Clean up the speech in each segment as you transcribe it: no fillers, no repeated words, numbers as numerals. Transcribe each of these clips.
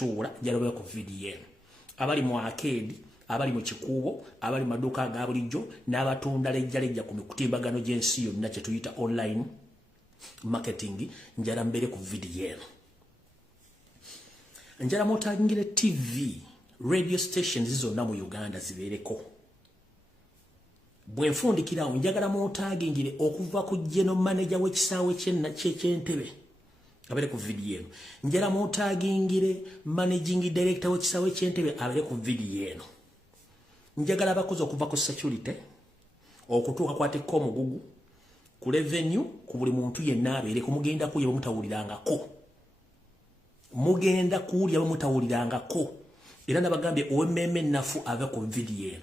tuula njala ku video abali mu arcade abali mu kikuubo abali maduka ga bulijjo n'abatunda lejjalejja ku mikutimbagano gy'ensi yonna kye tuyita online marketing njala mbere ku video njala mutangire TV radio stations zonna mu Uganda zibeereko bwe nfundikirawo njagala mutagingire okuva ku general manager w'ekisaawe ky'Entebbe abere ku video njala mutagingire managing director w'ekisaawe ky'Entebbe abere ku video njagala bakoze okuva ku security okutuuka kwateko omugugu ku revenue ku buli muntu yenna abeere kumugenda ku yebo mutawulirangako mugenda kuulya bamutawulirangako era nabagambye owemmeme nafu ave ku video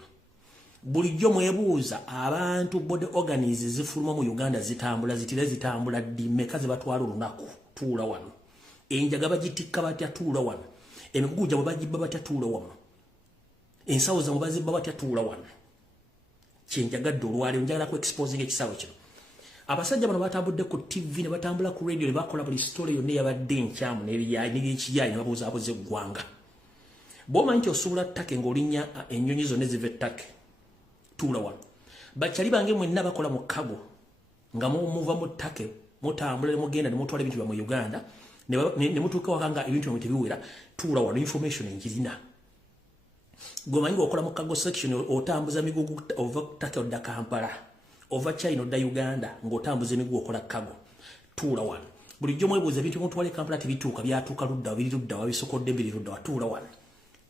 bulijjo mwebuuza abantu body organize zifuluma mu Uganda zitambula dimeka zibatwala olunaku tuula wano enjaga bagitikka batya tuula wano emigugu gyabwe bagibba batya tuula wano ensawo zamwe bazibba batya tuula wano kyenjagadde olwaleero njagala ku exposing ekisaawe kino abasajja bano batambudde ku TV ne batambula ku radio ne bakola buli story yonna eyabadde enkyamu n'ekiyayi ne babuzaabuza eggwanga bw'omanyi nti osuubula ttake ng'olinnya ennyonyi zonna eziva ettake tuula wano bakyali bange mwenna bakola mu kago nga muva mu ttake mutambula ne mugenda ne mutwala ebintu bya mu Uganda ne mutuuka waka nga ebintu byammwe tebiwera tuula wano information engirina gwomanyi ng'okola mu kago section otambuza migugu ova ttake odda Kampala ova China odda Uganda ng'otambuza emigugu okola kago tuula wano bulijjo mwebuuza ebintu mutwale Kampala tebituuka byatuuka ludda biri ludda wabisokodde mbiri ludda watuula wano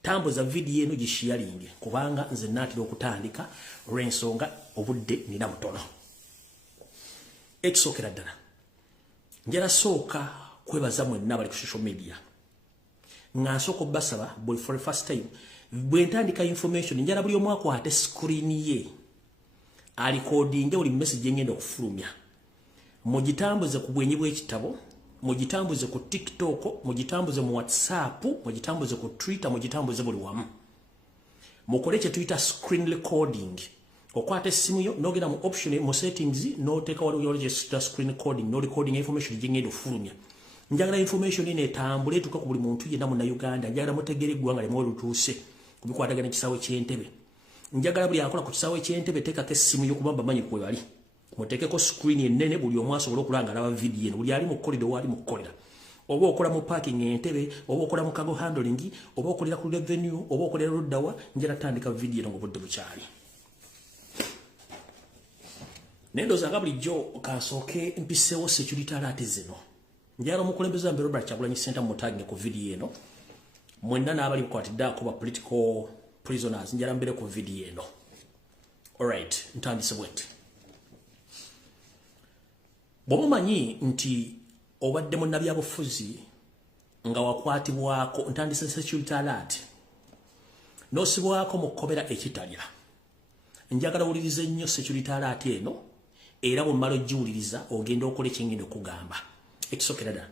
tambuza video eno gisharinge kubanga nze natira okutandika olw'ensonga obudde nina butono ekisookera ddala njala sooka kwebaza mwenna bali ku social media nga nsooka obbasaba buli for the first time bwe ntandika information njala buli omu akwate screen ye alikodinge buli message engenda okufulumya mugitambuze ku bwenyi bw'ekitabo mugitambuze ku TikTok mugitambuze mu WhatsApp mugitambuze ku Twitter mugitambuze buli wamu mukole kye tuyita screen recording okwata essimu yo nogenda mu option mu settings no teka waliwo register screen recording no recording information jingendo fulumya njagala information ine etambule tuka ku buli muntu yenna mu Uganda njagala mutegere gwanga le mwe tuuse kubikwatagana kisaawe ky'Entebbe njagala buli akola ku kisaawe ky'Entebbe teka kessimu yo kubamba manyi kwe bali mutekeko screen enene buli omu asobola okulanga alaba video eno buli ali mu corridor wali mu corridor oba okola mu parking Entebbe oba okola mu cargo handling oba okolera ku revenue oba okolera luddawa njala tandika video eno ngobudde bukyali nendo zanga bulijjo kansooke mpiseewo security alert zino njala omukulembeze mbero Robert Kyagulanyi Center mutaginge ku video eno mwenna n'abali bukwatiddaako ba political prisoners njala mbere ku video eno alright ntandise bwenti bw'omumanyi nti obadde munnabyabufuzi nga wakwatibwako ntandise security alert n'osibwako mu kkobera ekitalya njagala owulirize nnyo security alert eno era bw'ommala ogiwuliriza ogenda okola ekyengenda okugamba ekisookera ddala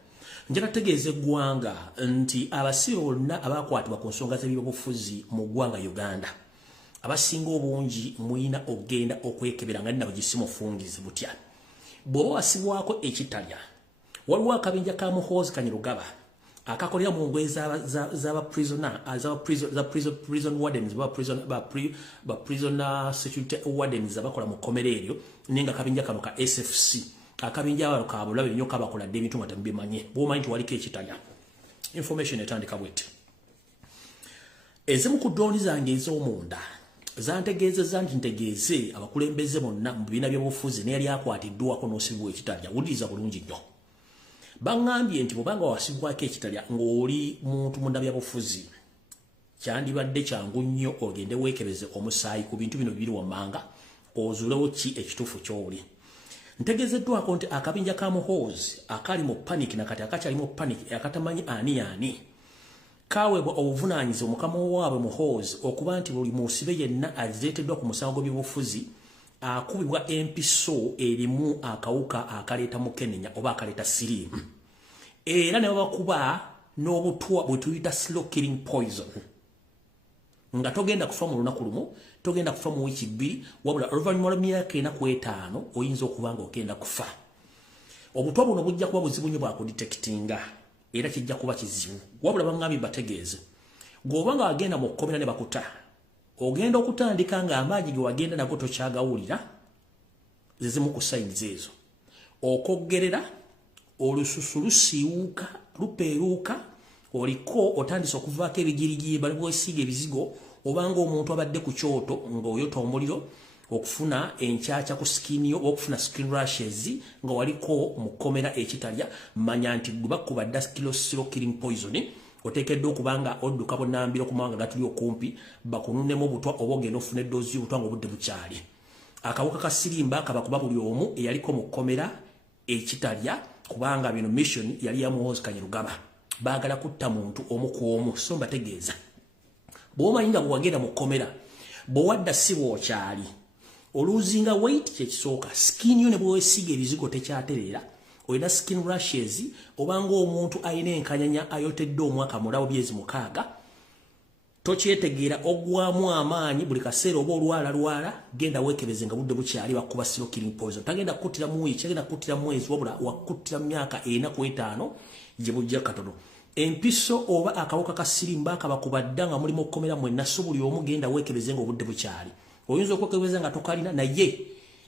njagala tegeeza eggwanga nti abasibe bonna abakwatibwa ku nsonga z'ebyobufuzi mu ggwanga Uganda abasinga obungi muyina ogenda okwekebera nga nina bugisimufungizi butya bw'oba wasibwako ekitalya waliwo akabinja ka muhoozi kanyirugaba akakolera mu ngoye prison wardens prisoner security wardens abakola mu kkomera eryo nenga akabinja kano ka SFC akabinja bano kabulabe nnyo kabakoladde ebintu nga temubimanye bw'omanyi nti waliko ekitalya information etandika bweti ezimu ku drooni zange ez'omunda zantegeezezza nti ntegeeze abakulembeze bonna mu bibiina by'obufuzi n'eyali akwatiddwako n'osibibwa ekitalya wuliriza bulungi nnyo baŋŋambye nti bw'obanga wasibwako ekitalya ng'oli muntu munnabyabufuzi kyandibadde kyangu nnyo ogende weekebeze omusaayi ku bintu bino bibiri wammanga ozuulewo ki ekituufu ky'oli ntegeezeddwako nti akabinja ka muhoozi akali mu panic nakati akakyali mu panic akatamanyi ani ani kaweebwa obuvunaanyiza omukama waabwe muhoozi okuba nti buli musibe yenna azeeteddwa ku musango by'obufuzi akubibwa empiso erimu akawuka akaleeta mukenenya oba akaleeta siriimu era ne babakuba n'obutwa bwe tuyita slow killing poison nga togenda kufa mu lunaku lumu togenda kufa mu wiiki bbiri wabula oluvannyuma lw'emyaka 45 oyinza okuba nga ogenda kufa obutwa buno bujja kuba buzibu nnyo bwakudetectinga era kijja kuba kizibu wabula bangambi bategeeze gobanga agenda mu komera ne bakuta ogenda okutandika nga amaji ge wagenda nago tokyagawulira zizimu ku signs ezo okoggerera olususu lusiwuuka lupeeruuka oliko otandisa okuvaako ebigirigiri bali bwesiiga ebizigo obanga omuntu abadde ku kyoto ng'oyota omuliro okufuna enkyakya ku skin yo okufuna skin rashes nga waliko mu komera ekitalya manya nti bakuba daskilosiro killing poison oteekeddwa okubanga odduka bonnambiro kumawanga gatuli okumpi bakununemu butwa oba ogenda ofuna eddoozi y'obutwa ng'obudde bukyali akawuka ka sirimba kaba kuba buli omu eyaliko mu komera ekitalya kubanga bino mission yali ya Muhoozi Kanyarugaba baagala kutta muntu omu ku omu so mbategeeza bw'omanyi nga bwewagenda mu komera bw'owadda si bw'okyali oluzinga weight kyekisooka skin yo ne bw'owesiiga ebizigo tekyatereera olina skin rashes obanga omuntu ayina enkanyanya ayotedde omwaka mulawo byezi 6 tokyetegeera ogwamu amaanyi buli kaseera oba olwala genda weekebeze nga budde bukyali bakuba siro killing poison tagenda kuttira mu wiiki agenda kuttira mwezi wabula wakuttira myaka 4 ku 5 gye bujja katono empiso oba akawuka ka sirimba kabakubadda nga mulimu okukomera mwenna so buli omu genda weekebeze nga obudde bukyali oyinza okwekebeza nga tokalina naye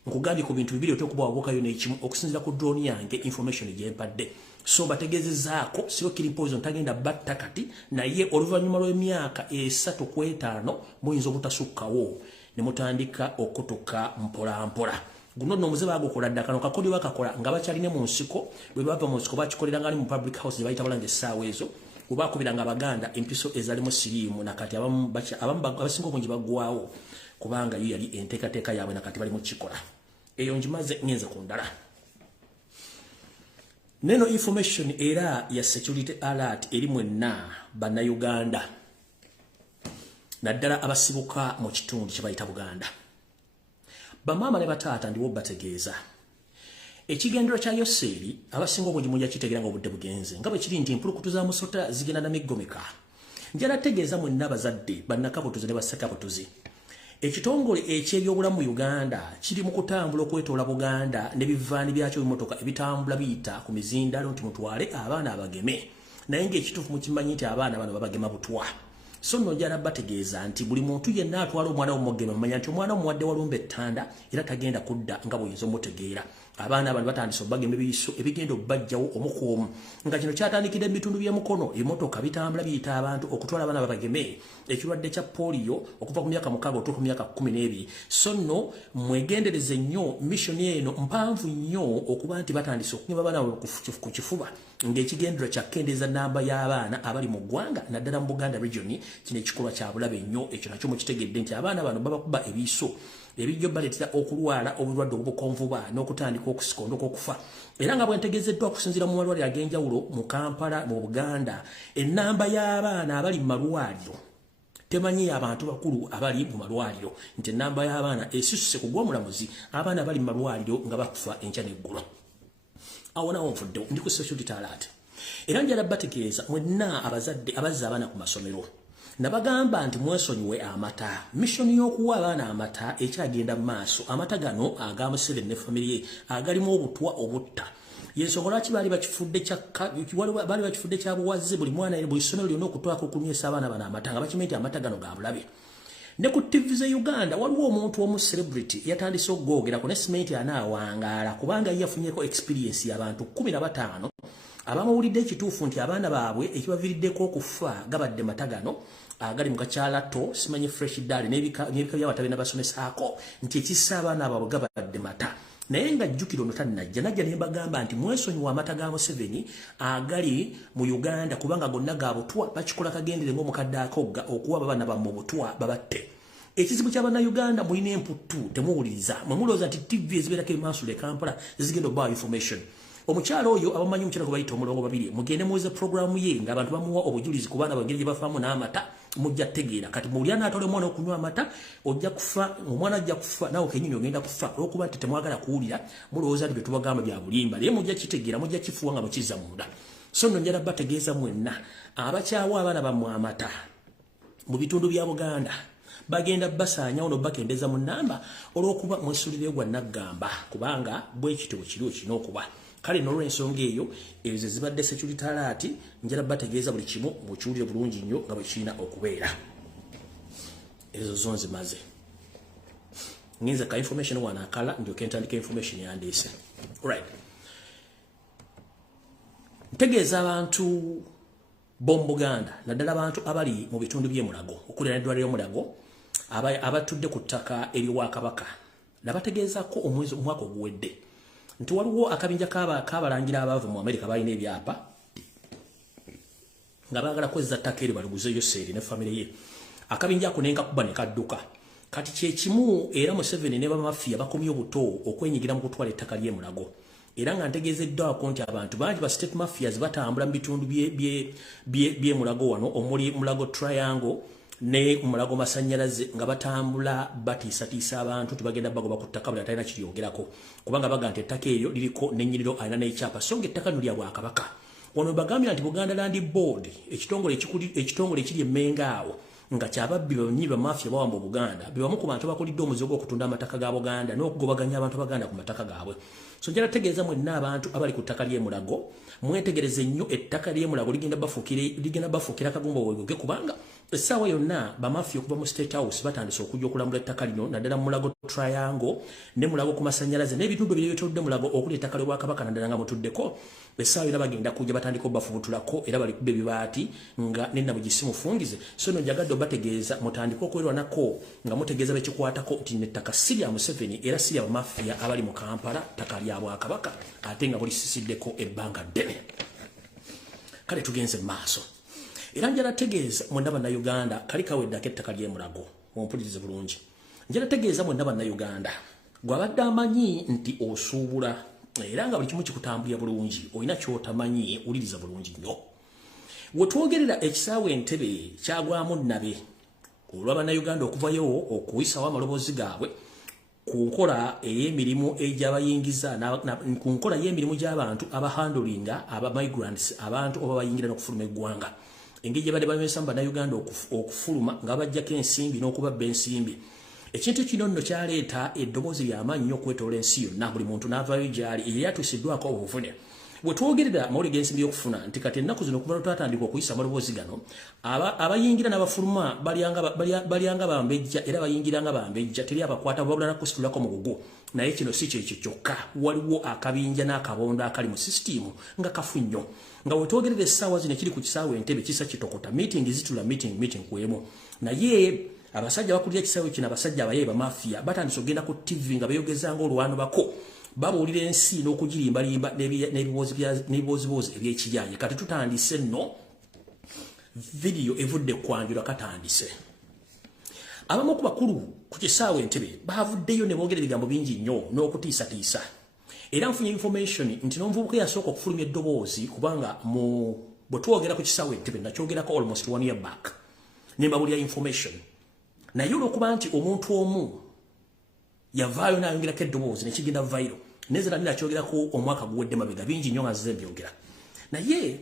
nkugambye ku bintu bibiri otokuba wabuukayo n'ekimu okusinziira ku drone yange information gyempadde so bategezezaako siro killing poison tagenda batta kati naye oluvannyuma lw'emyaka 3 ku 5 muyinza obutasukkawo ne mutandika okutuka mpolampola guno nno omuze baagukola dda kano kakodi bakakola nga bakyaline mu nsiko bwe bava mu nsiko bakikoleranga ali mu public house gye bayita balanga essaawa ezo bwe baakubiranga abaganda empiso ezalimu siriimu nakati abamu abasinga obungi baggwawo kubanga yo yali enteekateeka yaabwe nakati bali mu kikola eyo ngimaze ngenze ku ndala neno information era ya security alert eri mwenna bannayuganda naddala abasibuka mu kitundu kye bayita Buganda bamaama ne bataata ndiwo bategeeza ekigendero kya Yoseeri abasinga obungi mujja kitegeera nga obudde bugenze nga bwe kiri nti empulukutu za musota zigenda na miggomeka njala tegeeza mwenna abazadde bannakabutuzi ne bassakabutuzi ekitongole eky'ebyobulamu mu Uganda kiri mu kutambula okwetoola Buganda ne bivaani byakyo bimotoka ebitambula biyita ku mizindalo nti mutwale abaana abageme naye ng'ekituufu mukimanyi nti abaana bano babagema butwa so nno njala bategeeza nti buli muntu yenna atwala omwana omugema manya nti omwana omuwadde walumba ettanda era tagenda kudda nga bw'oyinza omutegeera abaana bano batandise obagema ebiyiso ebigenda obbajjawo omu ku omu nga kino kyatandikidde mu bitundu by'emukono ebimotoka bitambula biyita abantu okutwala abaana babageme ekirwadde kya poliyo okuva ku myaka 6 okutuuka ku myaka 12 so nno mwegendereze nnyo mission eno mpanvu nnyo okuba nti batandise okunywa abaana ku kifuba ng'ekigendero kyakendeeza namba y'abaana abali mu ggwanga naddala mu Buganda region kino ekikolwa kya bulabe nnyo ekyo nakyo mukitegedde nti abaana bano babakuba ebiiso ebijjo baleetera okulwala obulwadde obukonvuba n'okutandika okusikondoka okufa era nga bwentegeezeddwa okusinziira mu malwaliro ag'enjawulo mu Kampala mu Buganda ennamba y'abaana abali mu malwaliro temanyi abantu bakulu abali mu malwaliro nti ennamba y'abaana esisuse ku gw'omulamuzi abaana abali mu malwaliro nga bakufa enkya n'eggulu awo nawo nfuddewo ndi ku security alert era njala bategeeza mwenna abazadde abazza abaana ku masomero nabagamba nti mwesonyiwe amata mission y'okuwa abaana amata ekyagenda mu maaso amata gano aga Museveni ne family ye agalimu obutwa obutta yensonga lwaki baali bakifudde kyabuwaze buli mwana buli ssomero lyonna okutwako okunywesa abaana bano amata nga bakimanyi nti amata gano ga bulabe ne ku TV ze Uganda waliwo omuntu omu celebrity yatandise okugoogerako ne simenti anaawangaala kubanga yafunyeko experience y'abantu 15 abamawulidde ekituufu nti abaana baabwe ekibaviiriddeko okufa gabadde mata gano agali mu kakyalato simanyi fresh dali n'ebika by'abatabe n'abasomesaako nti ekissa abaana baabwe gabadde mata naye nga jjukiro no tannajja najja ne mbagamba nti mwesonyiwa amata ga Museveni agali mu Uganda kubanga gonna ga butwa bakikola kagendere ng'omukadde akogga okuwa abaana bammwe butwa babatte ekizibu ky'Abannayuganda mulina emputtu temuwuliriza mwe mulowooza nti TV ezibeerako ebimansula e Kampala zigenda obbawa information omukyalo oyo abamanyi omukyalo gwe bayita omulongo babiri mugende muweze programu ye ng'abantu bamuwa obujulizi ku baana bangeri gye bafaamu n'amata mujja tegeera kati buli anaatwala omwana okunywa amata ojja kufa omwana ajja kufa naawe kenyini ogenda kufa olwokuba nti temwagala kuwulira mulowooza nti bye tubagamba bya bulimba naye mujja kitegeera mujja kifuwa nga mukizza munda so nno njala bategeeza mwenna abakyawa abaana bammwe amata mu bitundu bya Buganda bagenda basaanyawo n'obakendeza mu nnamba olw'okuba mwesuulire gwa naggamba kubanga bwe kitabo kiri okina okuba kale n'olw'ensonga eyo ezo zibadde security alert njala bategeeza buli kimu mukiwulire bulungi nnyo nga bwe kirina okubeera ezo zonzi maze ngenza ka information wana akala ndyoke ntandika information yandiise right ntegeeza abantu bombuganda naddala abantu abali mu bitundu by'emulago okulira eddwaliro mulago abatudde ku ttaka eriwa kabaka nabategeezako omwaka oguwedde nti waliwo akabinja kabalangira abava mu America balina ebyapa nga baagala kwezza ttaka eri baliguzeeyo seeri ne famire ye akabinja ako nenkakuba ne kadduka kati kyekimu era Museveni ne bamafia bakomye obuto okwenyigira mu kutwala ettaka ly'emulago era nga ntegeezeddwako nti abantu bangi ba state mafias batambula mu bitundu by'emulago wano omuli mulago triangle ne mulago masannyalaze nga batambula batiisatiisa abantu tibagenda bagoba ku ttaka buli atalina kiryogerako kubanga baga nti ettaka eryo liriko n'ennyiriro alina n'ekyapa so nga ettaka lino lya Bwakabaka wano bagambira nti Buganda Land Board ekitongole ekiri emmenga awo nga kyababbi banyi ba mafia bawamba Buganda bibamu ku bantu bakulidde omuzigo gw'okutunda amataka ga Buganda n'okugobaganya abantu Baganda ku mataka gaabwe so njala tegeeza mwenna abantu abali ku ttaka ly'emulago mwetegereze nnyo ettaka ly'emulago ligenda bafuukira kagumba wegoge kubanga essaawa yonna bamafia okuva mu State House batandise okujja okulambula ettaka lino naddala mu mulago triangle ne mulago ku masannyalaze n'ebitundu byetoludde mulago okuli ettaka ly'Obwakabaka naddala nga mutuddeko essaawa yonna bagenda kujja batandika obafubutulako era balikuba ebibaati nga nenna bugisimufungize so no njagadde obategeeza mutandika okwerwanako nga mutegeeza bekikwatako nti nettaka si lya Museveni era si lya bamafia abali mu Kampala ttaka lya Bwakabaka ate nga bulisisiddeko ebbanga ddene kale tugenze maaso era njala tegeeza mwenna bannayuganda kali kaweddako ettaka ly'emulago mumpulirize bulungi njala tegeeza mwenna bannayuganda gwabadde amanyi nti osuubula era nga buli kimu kikutambulira bulungi olina kyotamanyi wuliriza bulungi nnyo wetwogerera ekisaawe Entebbe kyagwamu nnabe olw'abannayuganda okuvayo okuyisawo amaloboozi gaabwe ku nkola ey'emirimu egy'abayingiza ku nkola y'emirimu gy'abantu abahandolinga aba-migrants abantu oba bayingira n'okufuluma eggwanga engeri gye badde bamesa mu bannayuganda okufuluma nga bajjako ensimbi n'okubabba ensimbi ekintu kino nno kyaleeta eddoboozi ly'amaanyi nnyo okwetoola ensi yonna buli muntu n'avaayo gy'ali eyali atuusiddwako obuvune bwe twogerera amawulire g'ensimbi y'okufuna nti kati ennaku zino okuva lwetwatandika okuyisa amaloboozi gano abayingira n'abafuluma balyanga bambejja era bayingiranga bambejja teri abakwata babula nakusitulako mugugu naye kino si kyekyo kyokka waliwo akabinja n'akabondo akali mu sisitimu nga kafu nnyo nga wetwogerera essaawa zino ekiri ku kisaawe Entebbe kisa kitokota meeting zitula meeting kwemu naye abasajja bakulira ekisaawe kino abasajja abaye bamafia batandise okugenda ku TV nga beeyogezanga olwano bako babuulira ensi n'okugirimbalimba n'ebiboozibozi eby'ekiyaaye kati tutandise nno video evudde kwanjula katandise abamu ku bakulu ku kisaawe Entebbe baavuddeyo ne boogera ebigambo bingi nnyo n'okutiisatiisa era nfunye information nti n'omuvubuka yasooka okufulumya eddoboozi kubanga bwe twogera ku kisaawe Entebbe nakyogerako almost 1 year back ne mbabulira information naye olw'okuba nti omuntu omu yavaayo n'ayongerako eddoboozi ne kigenda vairo nezera nakyogerako omwaka guwedde mabega bingi nnyo nga nzize mbyogera naye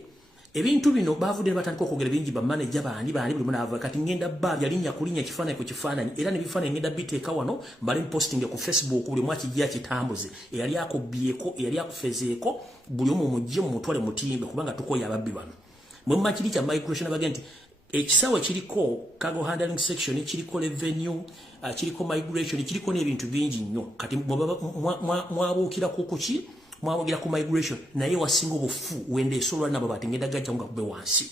ebintu bino baavudde ne batandika okwogera bingi bamaneja baani buli munaava kati ngenda baabya linnya kulinnya kifaananyi ku kifaananyi era n'ebifaananyi ngenda biteeka wano mbale mpostinge ku Facebook buli mwakijja kitambuze eyali akubbyeko eyali akufezeeko buli omu mujje mu mutwale mutimbe kubanga tukoye ababbi bano mwe makiri kya migration abagenda nti ekisaawe kiriko cargo handling section kiriko revenue kiriko migration kiriko n'ebintu bingi nnyo kati mwabuukira kuki mwabuukira ku migration naye wasinga obufu wendeesolwa nabo batengenda gajja nga kube wansi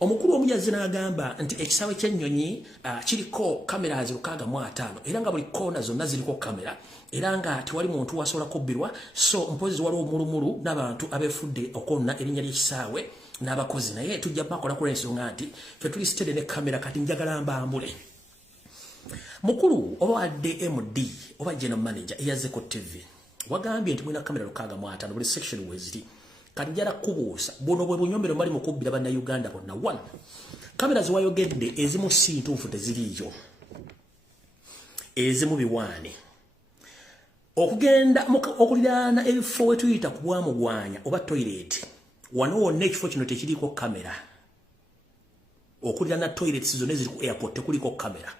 omukulu omujazze n'agamba nti ekisaawe ky'ennyonyi kiriko kamera 650 era nga buli koona zonna ziriko kamera era nga tewali muntu wasobola kubbirwa so mpozi waliwo omulumulu n'abantu abeefudde okonna erinnya ly'ekisaawe n'abakozi naye tujja bakola ku ensonga nti ffe tuli sitede ne kamera kati njagala mbambule mukulu oba wadde MD oba general manager eyazze ku TV wagambye nti mwina kamera 650 buli section weziri kati njala kubuusa buno bwe bunyombero bali mu kubbira bannayuganda bonna 1 kamera ziwayogedde ezimu si ntuufu teziriiyo ezimu biwaane okugenda okuliraana ebifo we tuyita ku bwamugwanya oba toilet wano wonna ekifo kino tekiriko kamera okuliraana toilet zonna eziri ku airport tekuliko kamera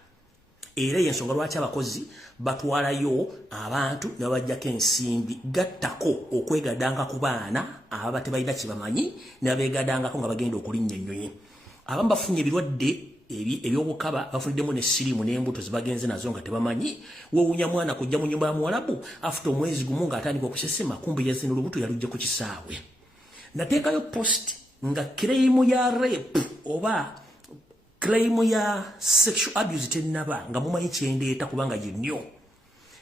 era yensonga lwaki abakozi batwalayo abantu ne babajjako ensimbi gattako okwegadanga ku baana ababa tebalina kibamanyi ne babeegadangako nga bagenda okulinnya ennyonyi. Abamu bafunye ebirwadde ebyobukaba bafuniddemu ne siriimu n'embuto zibagenze nazo nga tebamanyi. Wewuunya mwana kujja mu nyumba ya Muwarabu afite omwezi gumu ng'atandika okusesema kumbe yazina olubuto yalujja ku kisaawe. Nateekayo post nga claim ya rape oba claim ya sexual abuse tennaba nga mumanyi kyendeeta kubanga nnyo.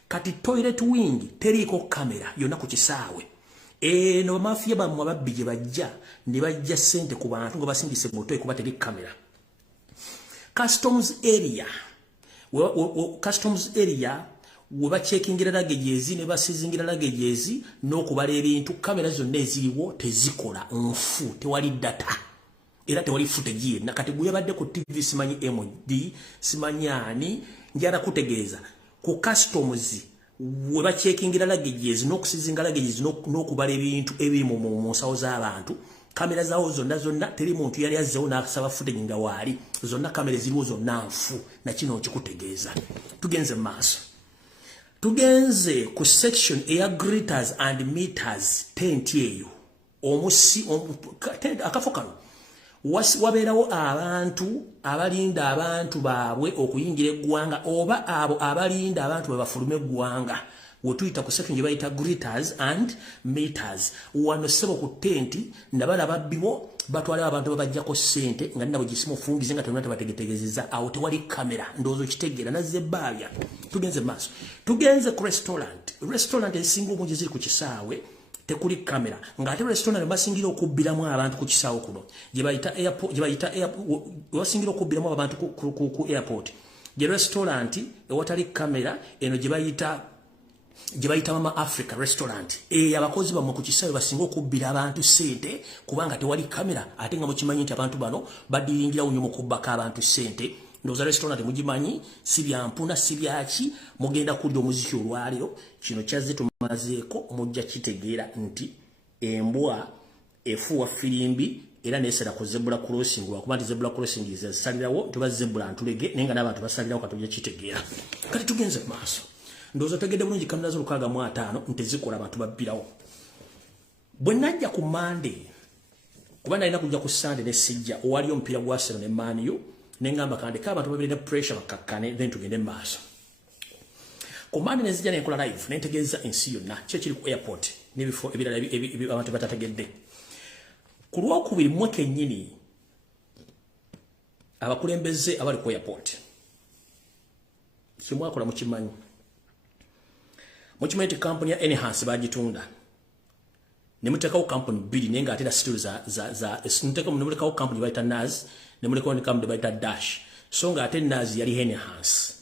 Kati toilet wing teriiko kamera yonna ku kisaawe. No bamafiya bammwe ababbi gye bajja ne bajja ssente ku bantu nga basingise moto ekuba teri kamera. Customs area weba checkingira luggages ne basizingira luggages n'okubala ebintu kamera zonna eziriwo tezikola nfu tewali data era tewali footage nakati guyabadde ku TV simanyi MD simanyi ani njala kutegeeza ku customs weba checkingira luggages n'okusizinga luggages n'okubala ebintu ebiri mu nsawo z'abantu kamera zawo zonna teri muntu yali azzewo n'asaba footage nga waali zonna kamera ziriwo zonna nfu na kino nkikutegeeza. Tugenze mu maaso. Tugenze ku section eya greeters and meters tent eyo omusi akafo kano wabeerawo abantu abalinda abantu baabwe okuyingira eggwanga oba abo abalinda abantu bebafulume eggwanga wetuyita ku section gye bayita greeters and meters. Wano ssebo ku tenti nabala babbiwo batwala abantu babajjako ssente nga nabo gisimu fungize nga tonna tebategetegezeza awo tewali kamera ndowooza okitegeera nazze baabya. Tugenze maaso. Tugenze ku restaurant ezisinga obungi ziri ku kisaawe tekuli kamera ng'ate restaurant basingira okubbiramu abantu ku kisaawe kuno gye bayita basingira okubbiramu abantu ku airport gye restaurant ewatali kamera eno gye bayita Mama Africa restaurant abakozi bamwe ku kisaawe basinga okubbira abantu ssente kubanga tewali kamera ate nga mukimanyi nti abantu bano badiringirawo nnyo mu kubbaka abantu ssente. Ndowooza restaurant mugimanyi si bya mpuna si byaki mugenda kulya omuziki olwaliro kino kyazze tumazeeko mujja kitegeera nti embwa efuwa firimbi era neesera ku zebula crossing wakuba nti zebula crossing zisalirawo tuba zebula ntulege naye nga n'abantu basalirawo katujja kitegeera. Kati tugenze maaso. Ndowooza tegedde bulungi kamera z'65 ntezikola abantu babbirawo. Bwe najja ku Monday kuba nalina kujja ku Sunday ne sijja owaliyo omupiira gwa Arsenal ne Man U nengamba kandika abantu babirina pressure bakakkane then tugende maaso. Ku Monday ne zijja nenkola live nentegeeza ensi yonna kiri ku airport n'ebifo ebirala abantu batategedde. Ku Lwokubiri mmwe kennyini abakulembeze abali ku airport kimwakola mukimanyi nti company ya Enhance bagitunda ne mutekawo company bili nenga atera still za mutekawo nemulekawo company baita Naz ne mulekawo ne company baita Dash so nga ate Naz yali Enhance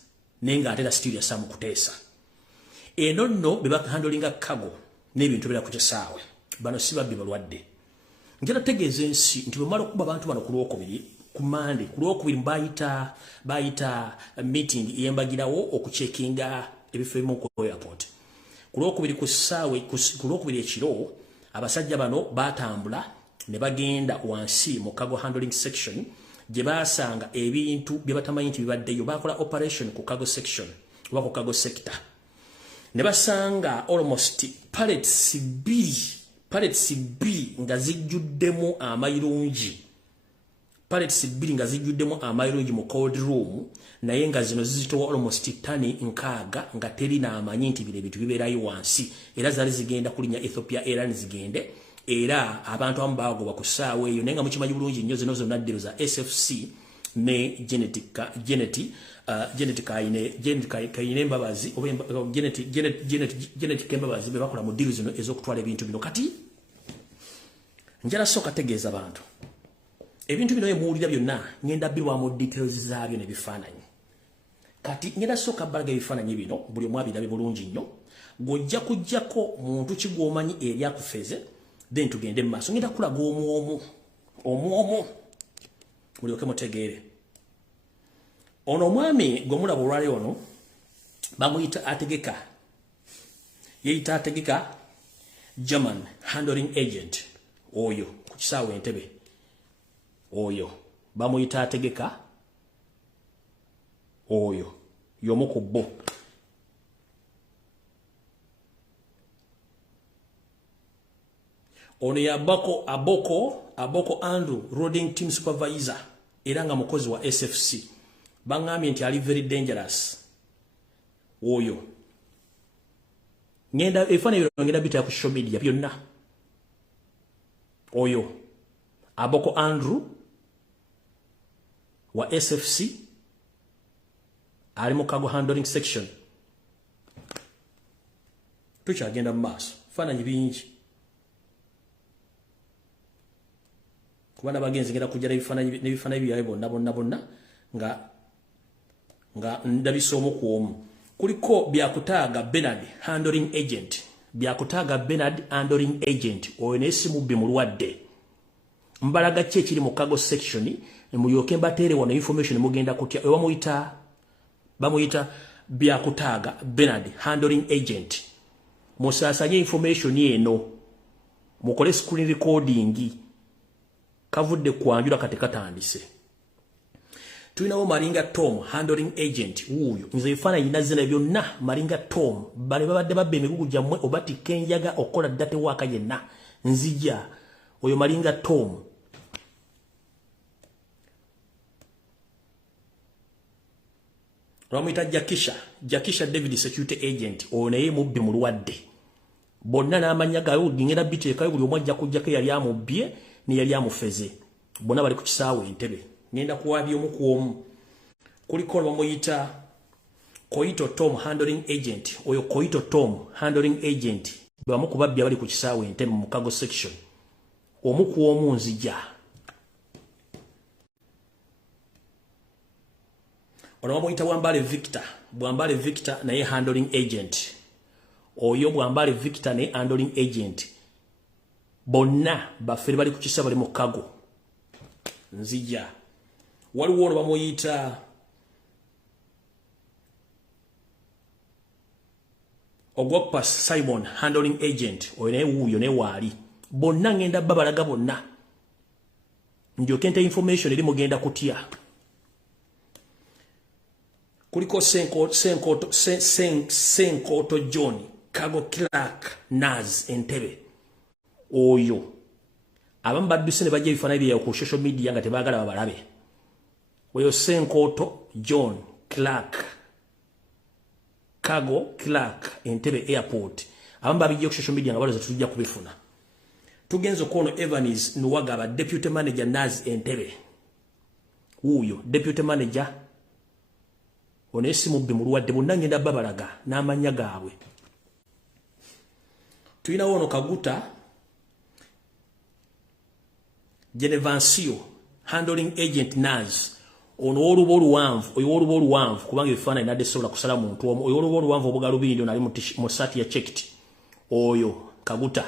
nenga atera still ya samu kuteesa nno beba handlinga cargo n'ebintu bira ku kisaawe bano si babbi balwadde njala tegeeza ensi nti bwe mala okuba abantu bano ku Lwokubiri ku Monday ku Lwokubiri bayita meeting yembagirawo okucheckinga ebifo ebimu ku airport. Ku Lwokubiri ku ssaawe ku Lwokubiri ekiro abasajja bano batambula ne bagenda wansi mu cargo handling section gye basanga ebintu bye batamanyi nti bibaddeyo bakola operation ku cargo section oba ku cargo sector ne basanga almost pallets bbiri nga zijjuddemu amayirungi mu cold room naye nga zino zizitowa almost tani 6 nga teri n'amanyi nti bino ebintu bibeerayo wansi era zaali zigenda kulinnya Ethiopia Airlines zigende era abantu abamu baagobwa ku ssaawa eyo naye nga mukimanyi bulungi nnyo zino zonna ddiro za SFC ne genetic embabazi be bakola mu ddiro zino ez'okutwala ebintu bino. Kati njala sooka tegeeza bantu ebintu bino emuwulira byonna ngenda birwamu details zaabyo n'ebifaananyi. Kati ngenda sooka balaga ebifaananyi bino buli omu abirabe bulungi nnyo gw'ojja kuggyako muntu kigwomanyi eri akufeze then tugende mu maaso. Ngenda kulaga omu mulyoke mutegeere. Ono omwami gwe mulaba olwaleero ono bamuyita Ategeka, yeeyita Ategeka German handling agent. Oyo ku kisaawe Entebbe oyo bamuyita Ategeka oyo yomuku bo ono ya aboko Andrew roading team supervisor era nga mukozi wa SFC bangambye nti ali very dangerous oyo ngenda efana ngenda bita ku social media byonna oyo aboko Andrew wa SFC ali mu cargo handling section tukyagenda mu maaso fana bingi kubana bagenzi ngenda kujja n'ebifaananyi byawe bonna nga ndabisomo ku omu kuliko byakutaaga Bernard handling agent oyo n'essimu bbi mulwadde mbalaga ki ekiri mu cargo section mulyoke mbateere wano information mugenda kutya bamuyita byakutaaga Bernard handling agent musaasanye information eno mukole screen recording kavudde kwanjula kati katandise tulinawo Maringa Tom handling agent wuuyo nze ifana yinazina byonna Maringa Tom bale babadde babbe emigugu gyammwe obati kenjaga okola date waka yenna nzija oyo Maringa Tom Ramita Jakisha David security agent oyo naye mubbi mulwadde bonna n'amanya gawe ngenda biteekayo buli omwajja kujjako yali amubbye ni yali amufeze bonna bali ku kisaawe Entebbe ngenda kuwabya omu ku omu kuliko bamuyita Koito Tom handling agent oyo Koito Tom handling agent bamu kubabbya bali ku kisaawe Entebbe mu cargo section omu ku omu nzija ono bamuyita Bwambale Victor naye handling agent oyo Bwambale Victor naye handling agent bonna bafere bali ku kisa bali mu cargo nzija waliwo ono bamuyita Ogwapa Simon handling agent oyo naye wuuyo naye waali bonna ngenda babalaga bonna ndyoke nte information eri mugenda kutya kuliko Senkoto John Cargo Clerk Naz Entebbe oyo abamu badduse ne bajja ebifaananyi byayo ku social media nga tebaagala babalabe oyo Senkoto John Clark Cargo Clerk Entebbe Airport abamu babijja ku social media nga baloza tujja kubifuna tugenze okuono Evanis Nuwagaba deputy manager Naz Entebbe wuuyo deputy manager ono esimu bbi mulwadde bonna ngenda babalaga n'amanya gaabwe tulinawo ono Kaguta Genevansio handling agent Naz ono olubo oluwanvu kubanga ebifaananyi nadde sobola kusala muntu oyo olubo oluwanvu obugalubindi ono ali mu saati ya checked oyo Kaguta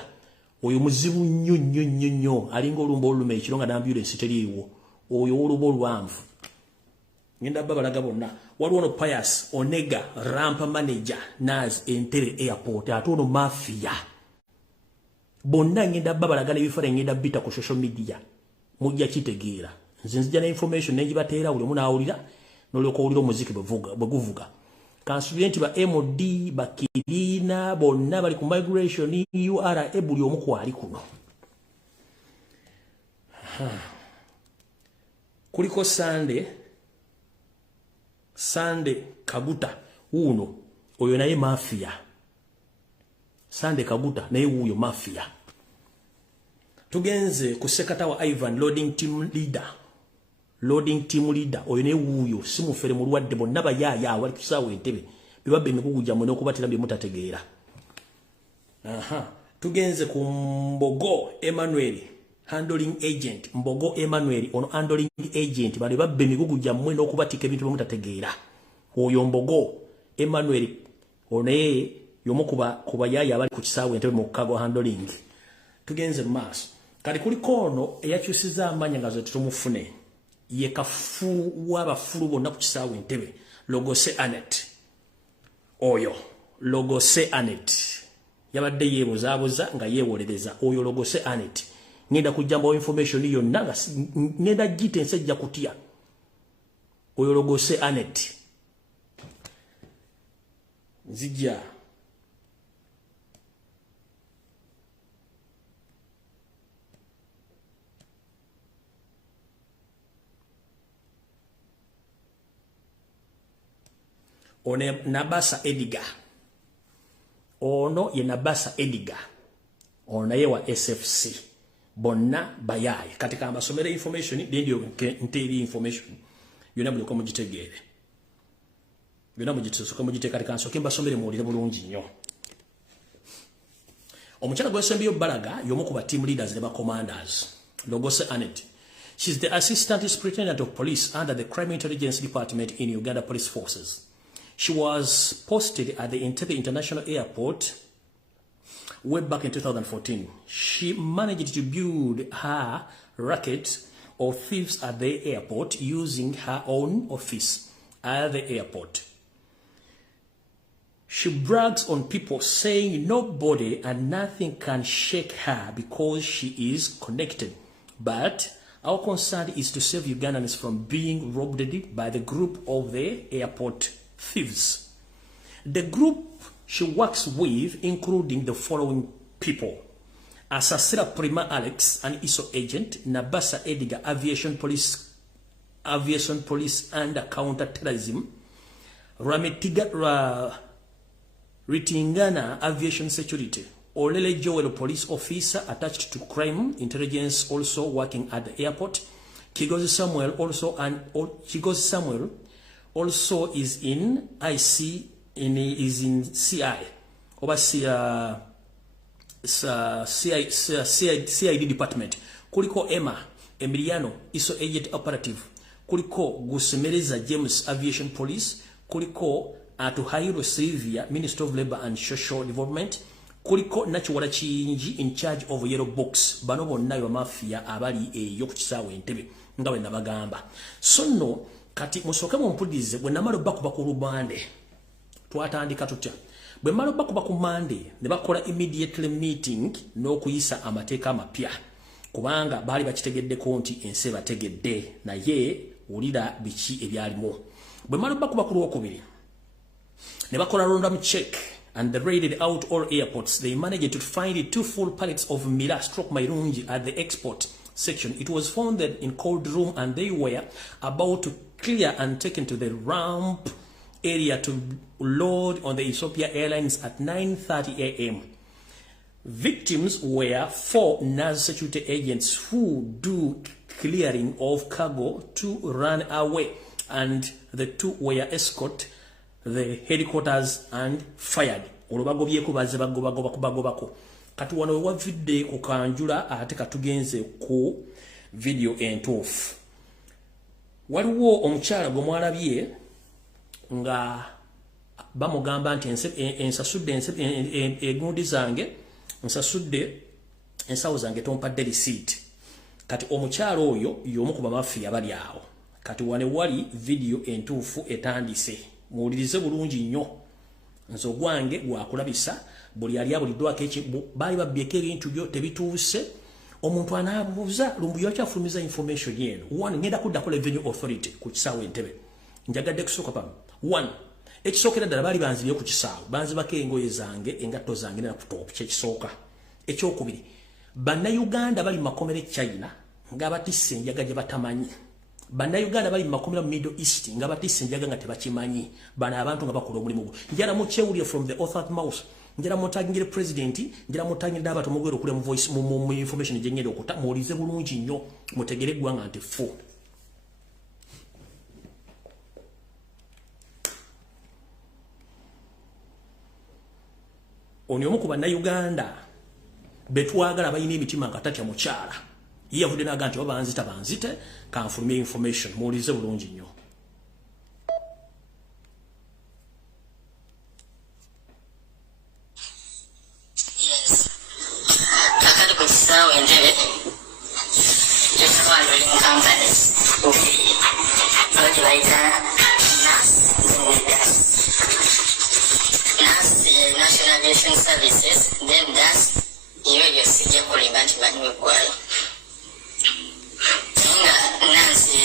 oyo muzibu nnyo alinga olumba oluluma ekiro nga n'ambulance teriiwo oyo olubo oluwanvu ngenda babalaga bonna waliwo ono Pius Onega rampa manager Naz Entebbe Airport ate ono mafia bonna ngenda babalaga n'ebifaananyi ngenda bita ku social media mujja kitegeera nze nzija na information nenjibateera buli omu n'awulira n'olyoka owulira omuziki bwe guvuga kansulenti ba MD bakirina bonna bali ku migration URA buli omu kwali kuno kuliko Sunday Kaguta uno oyo naye mafia Sunday Kaguta naye wuuyo mafia tugenze ku sekatawa Ivan loading team leader oyo naye wuuyo simufere mulwadde bonna bayaaya wali kisaawe Entebbe bibabbe emikugu gyammwe n'okubatira bye mutategeera tugenze ku Mbogo Emmanuel handling agent Mbogo Emmanuel ono handling agent bali babbe emigugu gyammwe n'okubatika ebintu bye mutategeera oyo Mbogo Emmanuel ono yomu kuba yaaya abali ku kisaawe Entebbe mu cargo handling tugenze mu maaso kati kuliko ono eyakyusiza amanya nga ze tutumufune ye kafu w'abafulu bonna ku kisaawe Entebbe Logose Anet oyo Logose Anet yabadde yeebuzaabuza nga yeewolereza oyo Logose Anet ngenda kujjambawo information yonna nga ngenda gite nsajja kutya oyo Logose Anet Nzija. One Nabasa Ediga. Ono ye Nabasa Ediga. Ona yewa SFC. Bonna bayaye. Katika amasomere information, ndio nteli information. Yona buli komugitegere. Yona mugitsoka mugite katika nsoke mbasomere muulire bulungi nnyo. Omukyala gw'Essembyo Balaga yomu ku ba team leaders ne ba commanders. Logose Anet. She's the Assistant Superintendent of Police under the Crime Intelligence Department in Uganda Police Forces. She was posted at the Entebbe International Airport way back in 2014. She managed to build her racket of thieves at the airport using her own office at the airport. She brags on people saying nobody and nothing can shake her because she is connected. But our concern is to save Ugandans from being robbed by the group of the airport thieves. The group she works with, including the following people: Asasira Prima Alex, an ISO agent; Nabasa Ediga, Aviation Police and Counter-Terrorism; Ritingana, Aviation Security; Olele Joel, Police Officer attached to Crime Intelligence, also working at the airport; Kigozi Samuel also is in IC, is in CI, overseer CID department. Kuliko Emma Emiliano, ISO agent operative. Kuliko Gusemereza James, Aviation Police. Kuliko Atuhairo Sylvia, Minister of Labor and Social Development. Kuliko NAKACWA Chinji, in charge of Yellow Box. Bano bonna yo mafia abali eyo ku kisaawe Entebbe nga bwe nabagamba. So no kati musoke mu mpudize bwe namalo bakuba ku lubande twatandika tutya bwe malo bakuba ku mande ne bakola immediately meeting n'okuyisa amateeka amapya kubanga baali bakitegedde konti ensi bategedde naye ulira biki ebyalimu. Bwe malo bakuba ku lwokubiri ne bakola random check and they raided out all airports. They managed to find 2 full pallets of Mira stroke Mairungi at the export section. It was found in cold room and they were about to clear and taken to the ramp area to load on the Ethiopia Airlines at 9:30 a.m. Victims were 4 NAS security agents who do clearing of cargo to run away, and the 2 were escorted the headquarters and fired. Olubagobyeku bazze bagobako kati wano wavidde ku kanjula ate katugenze ku video entuufu. Waliwo omukyala gwe mwalabye nga bamugamba nti ensasudde egundi zange nsasudde ensawo zange tompadde receipt. Kati omukyala oyo y'omu ku bamafiya bali awo. Kati wane wali video entuufu etandise muwulirize bulungi nnyo. Nze ogwange gwakulabisa buli ali abuliddwa keki baali babyeko ebintu byo tebituuse. Omuntu anabuuza Lumbuye akyafulumiza information yeno. 1 ngenda kudda ku Revenue Authority ku kisaawe Entebbe. Njagadde kusooka pamu. 1 ekisookera ddala baali banzibye ku kisaawe banzibako engoye zange engatto zange na kutopu kyekisooka. Ekyokubiri bannayuganda bali mu makomere China nga batisse enjaga gye batamanyi. Bannayuganda bali mu makomera mu Middle East nga batisse enjaga nga tebakimanyi. Bano abantu nga bakola omulimu gwo. Njala mukyewulire from the author's mouth. Njala mutangire president, njala mutangire abantu mugwero kule mu voice mu information gye ngende okuta muwulize bulungi nnyo mutegere gwanga nti fu. Oni omu ku bannayuganda betwagala bayina emitima nga tatya mukyala. Ye yavudde n'agamba nti babanzita banzite kanfulumye information muwulize bulungi nnyo. Services, then that's you see your Kulibanti Manuel. Nancy,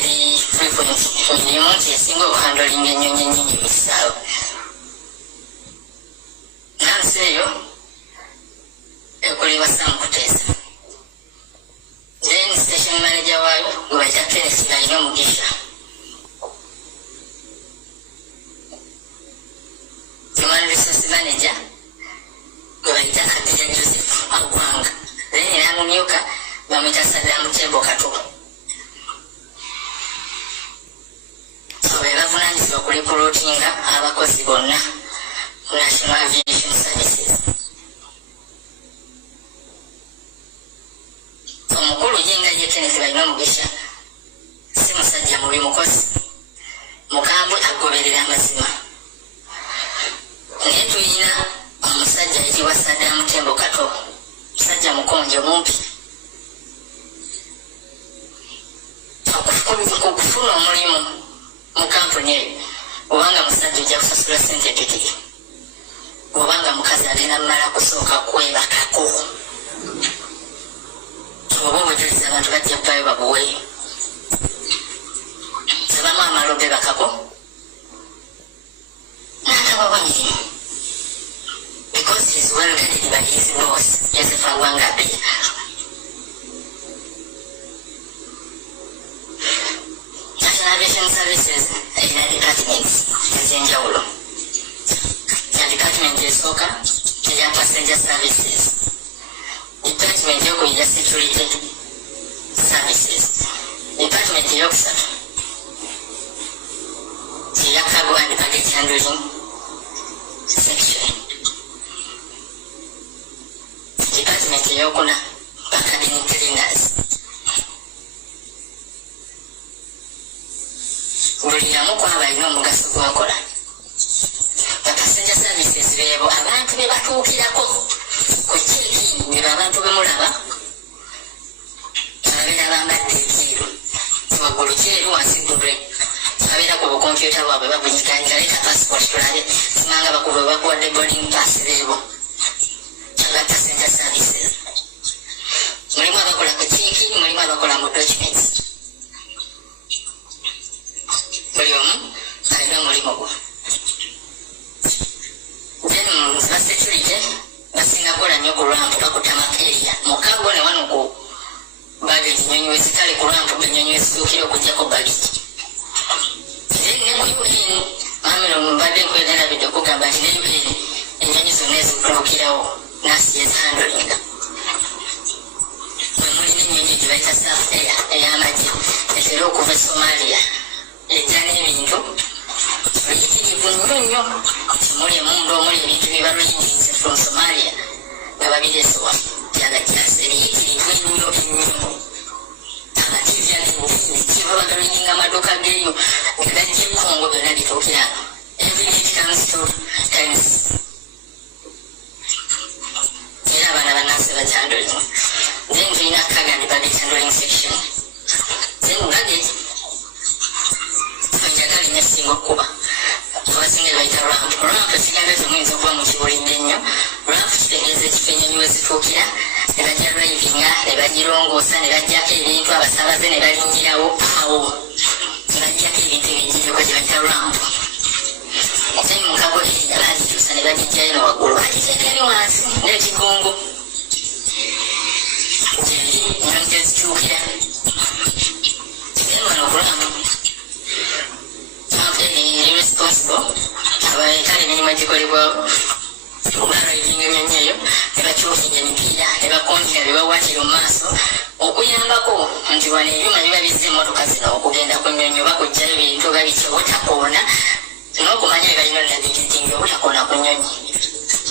3.0 million, a single handling in so. seyo ekolebwa Samukutesa. Then station manager wayo gwe bayita Kenneth Balina Mugisha. Human resource manager gwe bayita Kadija Joseph Agwanga. Then namumyuka bamwita Saddam Tembo Kato. So bavunanyizibwa ku recruitinga abakozi bonna ku National Aviation Services. Omukulu yenga ye Kenneth Balina Mugisha si musajja mubi mukozi mukambwe agoberera amazima. Naye tulina omusajja ayitibwa Saddam Tembo Kato, musajja mukonjo mumpi. Okufuna omulimu mu kampuni eyo obanga musajja ojja kusasula ssente tutiri, obanga mukazi agenda mumala kusooka kwebakako. Oba obwejuliza abantu bajja kubayo babuweeyo. Sabamu amalobe bakako n'atabawa mirimu because he's well guided by his boss, Joseph Agwanga Ebya. National Aviation Services erina departments ez'enjawulo. Na department esooka eya passenger services, department eyokubiri security services, department eyokusatu eya cargo and baggage handling section, department eyokuna cabin cleaners. Buli yamu kwaba alina omugaso gwakola. Passenger services beebo abantu be batuukirako ku check-in, beba abantu bemulaba ababeera bambadde ekyeru waggulu kyeru wansi ggule, ababeera ku bukompyuta bwabwe babunyiganira leka passport tulabe simanga bakuba bakuwadde boarding pass beebo aba passenger services. Mulimu abakola ku check-in, mulimu abakola mu documents. Buli omu alina omulimu gwe. Then ba security basinga kola nnyo ku ramp bakutama area mukago ne wano ku baggage nyonyi wezitale ku ramp benyonyi wezituukira okujjako baggage. Then ne mu UN mamiro mbadde nkwegenda bidde okugamba nti ne UN ennyonyi zonna ezituukirawo nasi ezihandolinga. Mwe muli n'ennyonyi gye bayita South Air ey'amagye etera okuva e Somalia ejja n'ebintu biyitirivu nnyo muli emundu omuli ebintu bye baluyingize from Somalia nga babireesewa byagakyasa ebiyitirivu ennyo ennyo. Abativya nekiva bagaluyinga amaduuka geeyo nga gajja ekongo byonna bituukira every day comes to times. Era abaana bannansi bakyandolimu. Then tulina cargo and baggage handling section. Then baggage njagala nnyo singa okkuba abasinga bayita ramp. Ramp ekigambo ekyo muyinza okuba mukibulidde nnyo. Ramp kitegeeza ekifo ennyonyi we zituukira ne bajja drivinga ne bagirongoosa ne bajjako ebintu abasaabaze ne balinyirawo awo ne bajjako ebintu ebijjireko gye bayita ramp. Then mukago eriya baagikyusa ne bagijjayo ne waggulu bagiteeka eri wansi n'ekigongo gyeri ennyonyi gye zituukira. Then wano ku ramp responsible abaletale emirimu egikolebwawo okubalaivinga ennyonyi eyo ne bakyukinga emipiira ne bakonjera bye bawatira mu maaso okuyambako nti wano ebyuma biba bizza emmotoka zino okugenda ku nnyonyi oba kujjayo bintu oba biki obutakoona n'okumanya bye balina navigatinga obutakoona ku nnyonyi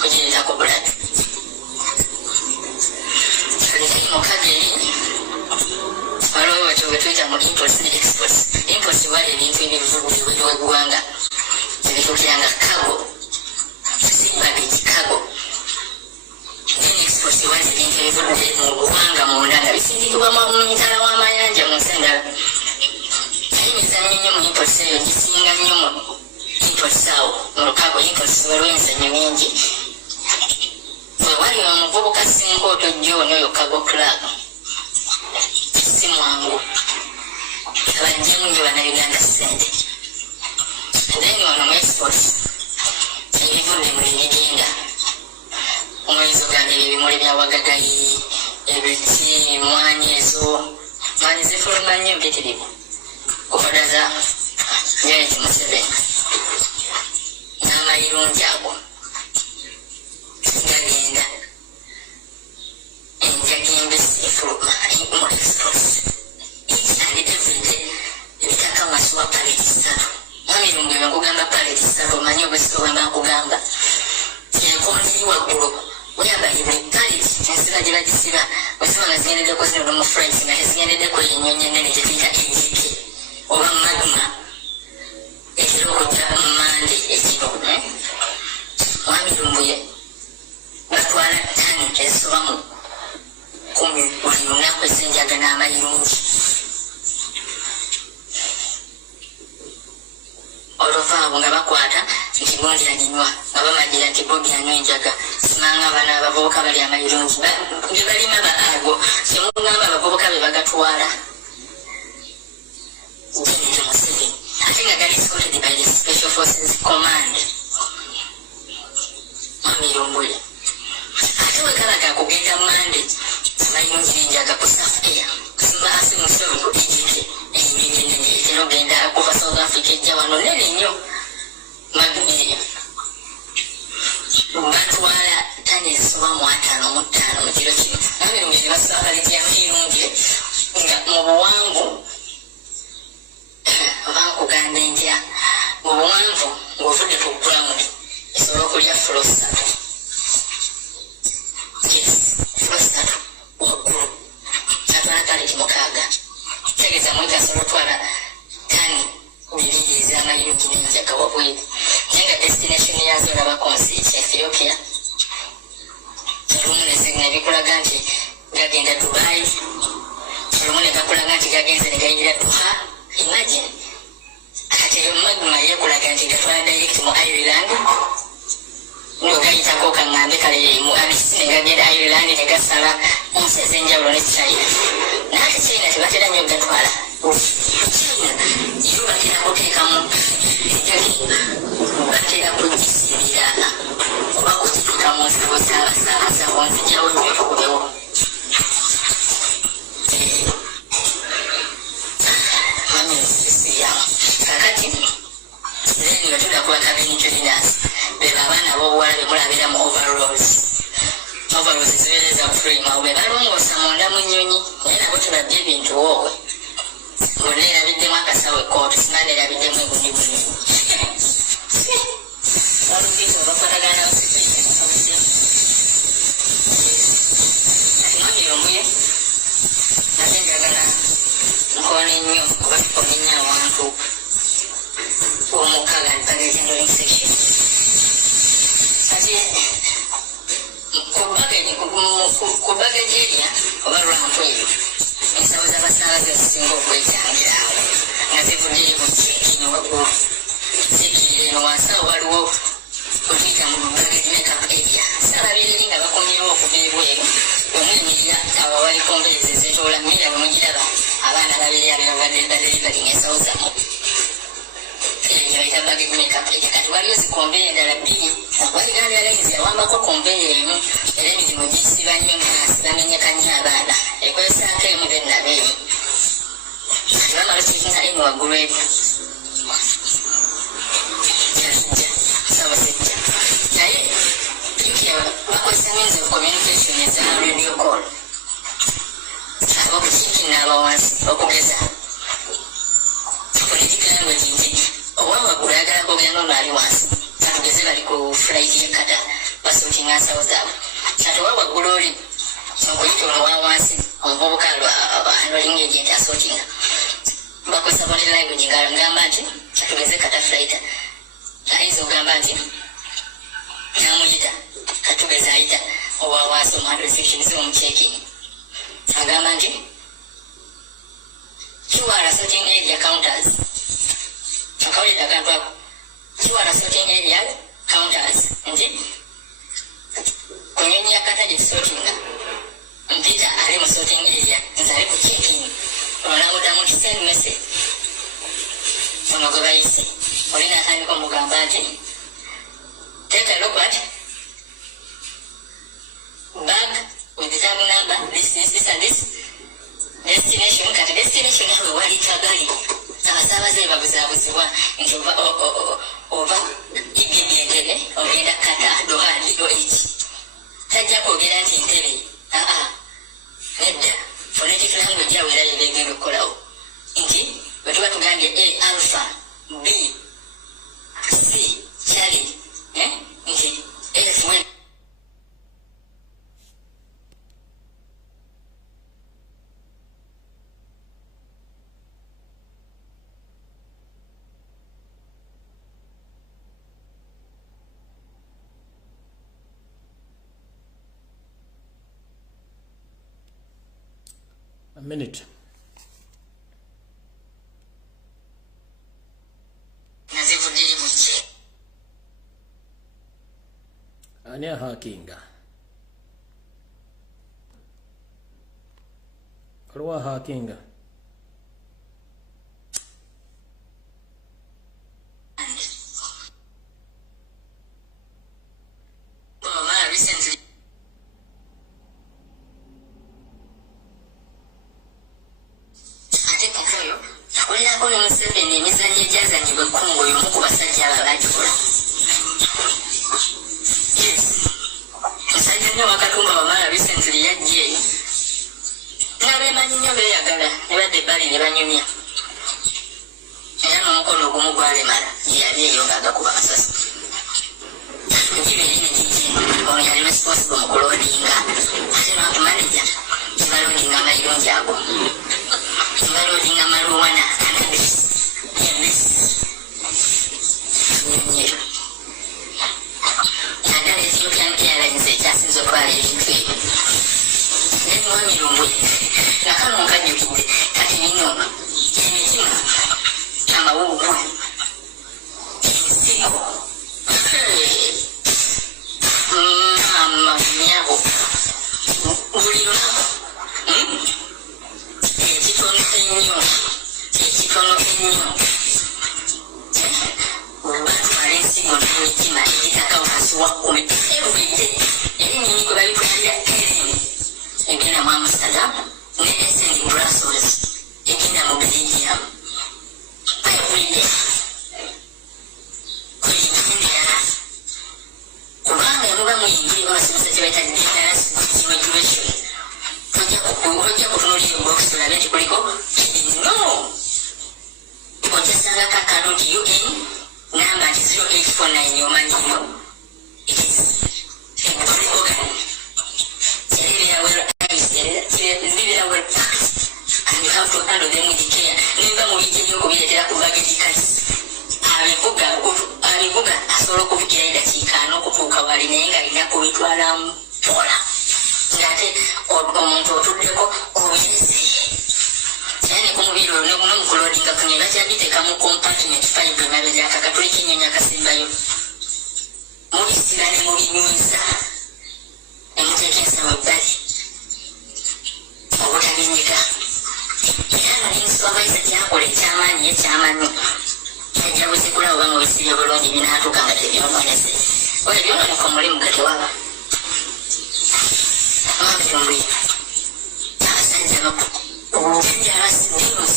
kugireetako bulad. Tulekeri mukaga eri waliwo batyo bwe tuyita mu imports ne exports. Imports wali ebintu ebivudde ebweru w'eggwanga ebituukiranga cargo, si baggage cargo. Then exports wali ebintu ebivudde mu ggwanga munda nga bisindikibwa mu mitala w'amayanja mu nsi endala. Ayimiza nnyo mu imports eyo gisinga nnyo mu imports awo mu lukago. Imports waliwo ensonyi nnyingi. Bwe wali omuvubuka Sinkooto John oyo cargo clerk si mwangu abajjemu nnyo bannayuganda ssente. Then wano mu exports ebivudde mu ebigenda omwezo gange ebimuli bya wagagayi ebiti mwanyezo zifuluma nnyo mpitirivu kukodaza Yoweri Museveni n'amayirungi ago gagenda enjaga embisi efuluma mu express each and every day ebitaka masuwa paleti 3 mwamirungu ebyokugamba paleti 3 omanyi obwesito bwe mbakugamba enkonziri waggulu oyambalibwa paleti ensira gye bagisiba osima nga zigendeddeko zino mu french nga tezigendeddeko ennyonyi ennene gye tuyita ejike oba magma ekiro okujja mu mande ekiro mwamirungu batwala ttani ezisoba mu 10 buli lunaku ez'enjaga n'amayirungi olova abo nga bakwata nti gundi aginywa nga bamagira nti bobi anywa enjaga simanga abaana abavubuka bali amayirungi bye balima baago kyemugamba abavubuka be bagatwala Yoweri Museveni ate nga gali escorted by the Special Forces Command Mwamirungu ate we kalaga kugenda mande amayirungi n'enjaga ku South Air kusimbaasi mu kisobi ku Egypt enyonyi ennene eterogenda kuva South Africa ejja wano nene nnyo magumire batwala ttani ezisoba mu 55 mu kiro kino Mwamirungu ne basaabaliti amayirungi nga mu buwanvu oba nkugamba entya mu buwanvu ng'ovudde ku ground esobola okulya fulo 3 waggulu atwala paleti 6 tegeeza mwezi asobola otwala ttani 2 ez'amayirungi n'enjaga wabweru naye nga destination yazo olabako nsi Ethiopia olumu ne bikulaga nti gagenda Dubai olumu ne gakulaga nti gagenze ne gayingira Doha imagine kati magma yekulaga nti gatwala direct mu Ireland ndo gayitako kaŋŋambe kale mu abisi ne gagenda Ireland ne gasala ensi ez'enjawulo ne China naate China tebatera nnyo gatwala China yo batera kuteekamu batera kugisibira oba kugipika mu nsabo z'abasaabaza onzijawo nnyo okubewo kakati zeni batula kuba kabinitolinas beba abaana b'obuwala be mulabira mu overalls zibeereza frima be balongoosa munda mu nnyonyi naye nabo tubadde ebintu wowe bonna erabiddemu akasawo ekooto simanda erabiddemu egundi bunyonyi balugito bakwatagana basekwite nakabudde kati Mwamirungu nate njagala nkoone nnyo kuba tukomenya awantu omukaga bagezi endoling section kati ku bagage erya oba lwampu eyo ensawo z'abasaabaze zisinga okwetangira awo nga zivuddeyo mu kikino waggulu zikirira eno wansi awo waliwo otuyita mu bagage makeup area saababeereri nga bakomyewo okuva ebweru omwenyirira awo wali konverezi zetoola mmira bwe mugiraba abaana babeerera bebadde ensawo zammwe bayita bagage makeup area kati waliyo zikonveya endala 2 waliganda alayinzi yawambako konveya emu era emirimu gisiba nnyo maasi bamenyekanya abaana ekwesaako emu bennaba emu kati bamala kikinga emu waggulu eri yazijja sawa sejja naye bakozesa means of communication eza radio call ab'okukiikina abawansi okugeza political language nti owa waggulu ayagala kogenda ono ali wansi katugeze bali ku flight yekata basootinga nsawo zaabwe kati owa waggulu oli okuyita ono wa wansi omuvubuka handling agent asootinga bakozesa body language nga ngamba nti katugeze kata flight ayinza okugamba nti namuyita katugeze ayita owa wansi omuhandle section zimumuchecking agamba nti QR sorting area counters akawulira akantu ako QR sorting area counters nti kunyonyi yakata gye tusortinga mpita ali mu sorting area nze ali ku checking onamudamu ti send message ono gwe bayise olina atandika omugamba nti take a look at bag with the tag number, this and this. Destination, kati destination yawe wali tagali. Abasabaze babuzabuzibwa nti oba ibyendele ogenda kata dohandi do each. Tajja kwogera nti ntebe. Nedda. Phonetic language yawe era yegenda okukolawo. Nti bwe tuba tugambye A alpha, B, C, Charlie. Nti F when a minute. Ani hakinga. Kalwa hakinga. Recently Ono Museveni emizannyo egyazanyibwa Congo y'omu ku basajja ababajjula. Yes. Musajja nnyo Wakatumba Wamala recently yajja eyo. N'abeemanyi nnyo beeyagala ne badde ebbali ne banyumya. Era n'omukono ogumu gwalemala yali eyo ng'agakuba amasasi. Nkibeeri ne kiki ono yali responsible mu kuloodinga ate n'okumanaja tebaloodinga amayirungi ago. Tebaloodinga marijuana. Lumbuye nakano nkajjukidde kati nino emitima amawugu ensigo amanyabo buli lunaku ekitono ennyo batwala ensigo n'emitima egitaka wansi wa 10 everyday erinyonyi gwe babitwalira egenda mu Amsterdam ne Essen Brussels egenda mu Belgium everyday kuyingira kubanga muba muyingira abasomesa kye bayita dangerous situation tojja kutunuulira box tulabe nti kuliko no ojasanga kakaloti UN namba 0849 yomanyiyo it is a body organ well packed and you have to handle them with care. Nemba mu bijjo kubiretera ku baggage case. Abivuga asobola okuvugira eddakiika n'okutuuka wali naye nga alina kubitwala mpola. Ng'ate omuntu otuddeko obuyizeye. Era ne ku mubiri olwo n'omukulodinga kunya bakyagiteeka mu compartment 5 emabega akakatuli k'ennyonyi akasimbayo. Mubisira ne mubinyumiza. Emuteeka ensawo ebbali. Obutabinyika. Era n'olinsuwabayiza kyakola ekyamaanyi ekyamanyi. Yajja buzigula oba mubisibye bulungi binaatuuka nga tebyonoonese. Oyo byonooneka omulimu ga tewaba. Lumbuye. Abasajja dangerous news.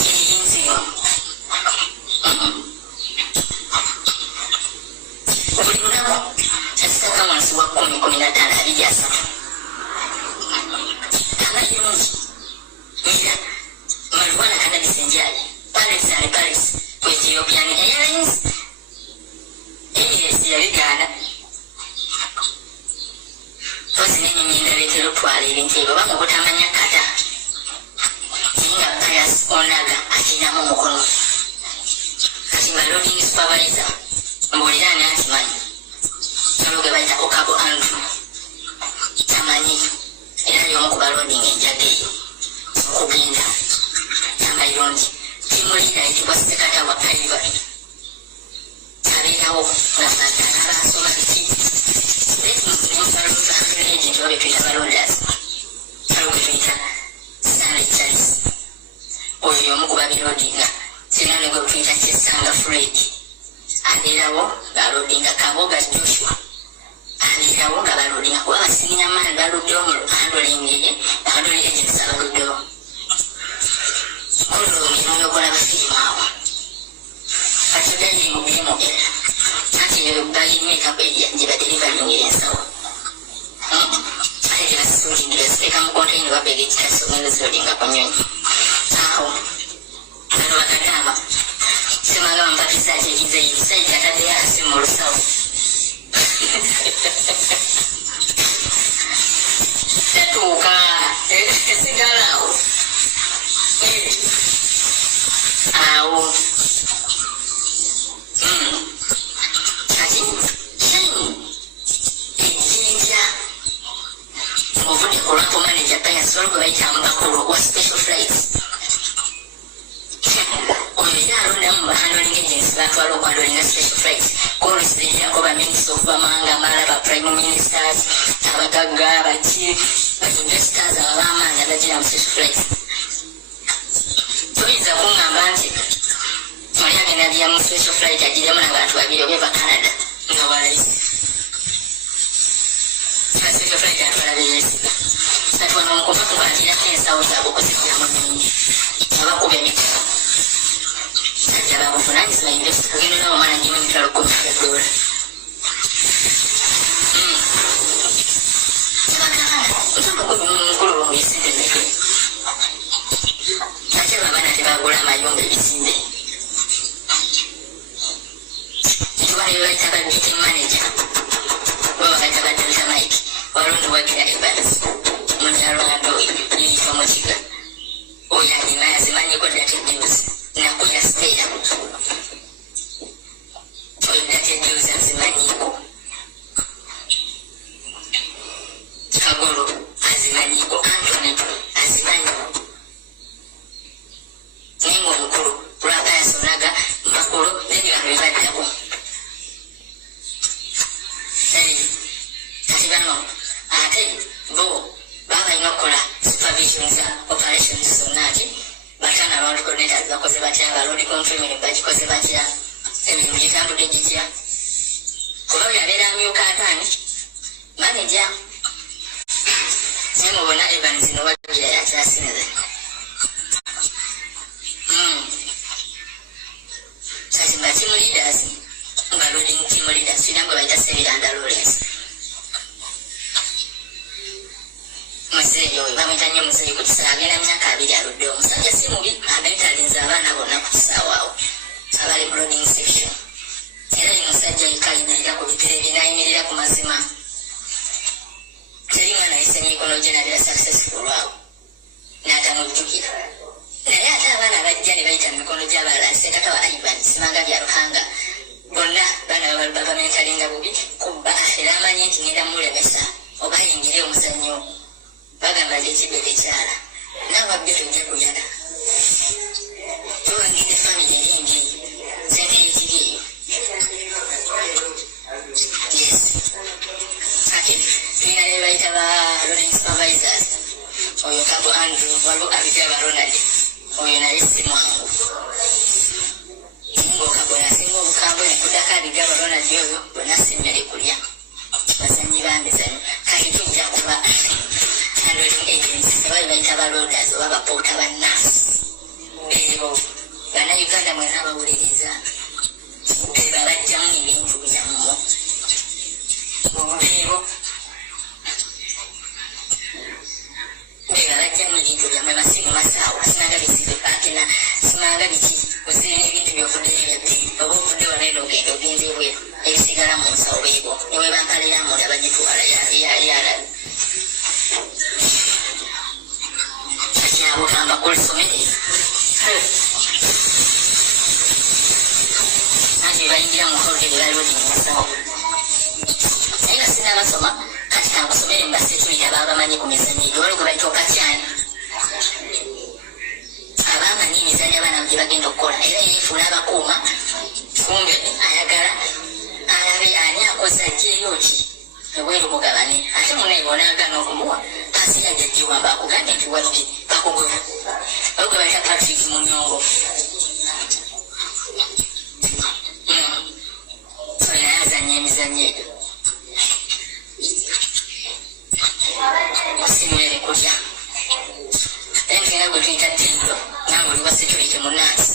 Eyinziro. Buli lunaku ekisaka wansi wa 10-15 abijasatu. Amayirungi. Era marijuana cannabis enjali. Paris and Paris with Ethiopian Airlines. Emirates ya Uganda. Pozi n'ennyonyi endala etwala ebintu ebyo oba mu butamanya kata. Kinga Pius Onaga akinamu omukono. Kati nga loading supervisor mbuulira ani akimanyi. Olwo gwe bayita Okabo Andrew. Tamanyi era y'omu ku baloading enjaga eyo. Okugenda amayirungi. Timulira ekibwa sekata wa Ivory. Abeerawo n'abasoma biki. N'omubalonda agent oba betuyita balondas. Kalo gwe tuyita Stanley Charles. Oyo y'omu ku babiroodinga. Sina ne gwe tuyita Kyesanga Fred. Abeerawo ng'aloodinga Kaboga Joshua. abirawo nga baludinga kuba basirina maani baluddewo mu handling agents abaluddewo olwo omulimu yokulaba firimu awo kati dali mubimu era ati bayimeka gye baderivalingira ensawo ate gyebasisuulingira ziteeka mu kontaini babeega ekitasi ogenda zirolinga ku nyonyi awo bano bakagamba semagamba mpakisa kyekize ebisajja ataddeyo asi mu lusawo tetuuka esigala awo awo kati ejjinja ovudde ku lwako manager payas waliwo bayitamu bakulu wa special flights oyo era alondamu mu bahandling agency batwala okwandolinga special flights kolosizirirako baminisita okuva mawanga amalala ba prime ministers abagagga abaki bainvestors abamaanyi abagira mu special flights toyinza kuŋŋamba nti oli agenda lya mu special flight agiremu n'abantu babiri obeva Canada nga bwalayisi kiba special flight atwala beyesiga kati wano mukuva kukwatiraku ensawo zaabwe okuzikulamu nnyingi abakuba emikono sajja babuvunanyizibwa investi kugenda nawo omwana nyimu emitwalo $10,000 mukulu lwomuyisinde meke ate babaana tebagula amayumba ebizimbe tubaneyo bayita ba meeting manager oba bakaita ba delta mike walundi wagira evans munyalwando yiyita mukiga oyo alina yazimanyiko data deals nakuya spera oyo data deals azimanyiko kagolo azimanyiko Anthony azimanyiko ningo omukulu lwabayasonaga makulu neni bano bebaddako kati bano ate bo babalina okukola supervision za operations zonna ati batana road coordinators bakoze batya abalodi confirming bagikoze batya ebintu bitambudde gitya kuba oyo abeera amyuka ataani manager nemubona Evans nowagira yakyasinze kati mba team leaders nga loading team leaders tulina gwe bayita Seviranda Lawrence muzeeyi oyo bamwita nnyo muzeeyi ku kisaawe agenda myaka 2 aludde omusajja si mubi abentalinze abaana bonna ku kisaawe awo abali mu loading section era ye musajja yikayimirira ku bigere bye nayimirira ku mazima teri mwana ayise emikono gye nabeera successful awo n'atamujjukira naye ate abaana bajja ne bayita mu mikono gy'abalala sekata wa Ivan Simanga byaruhanga bonna bana babamentalinga bubi kubba era amanyi nti ngenda mulemesa oba yingire omuzannyo bagamba gyekibere kyala nawabbe tojja kuyala towangidde famire eringi sente yekiri eyo yes ate tulina ne bayita ba loading supervisors oyo Kabo Andrew waliwo abija ba Ronald oyo naye si mwangu ng'okabo nasinga obukambwe nekudako abiga ba Ronald oyo bonna simmere kulya bazanyi bambizanyo kati tujja kuba handling agencies abali bayita ba loaders oba bapoota bannasi beebo bannayuganda mwena abawuliriza beebo abajjamu ebintu byammwe beebo bajjamu ebintu byammwe masimu masaawa sinanga bisibe pakina simanga biki ozirina ebintu byovuddeyo byadde oba ovudde wanaeno ogenda ogenze ebweru ebisigala mu nsawo beebo newebankalira munda bagitwala yalabi kyabugamba kulisomere anti bayingira mu kode bebalodi musawo naye nga sinabasoma kati kansomere mubasekurita babamanyi ku mizanyo ebyo waliwo gwe bayita okatyani abamanyi emizanyo abaana gye bagenda okukola era yeefuula abakuuma kumbe ayagala alabe ani akoze ajjeeyo ki ebweru mugabane ate munaye bonaagana okumuwa pasi yajajjiwamba akugambye nti wadde bakugoba waliwo gwe bayita Patrick Munyongo oyo naye azannya emizanyo egyo simwere kulya engena gwe tuyita tendo nawe oli wa security munansi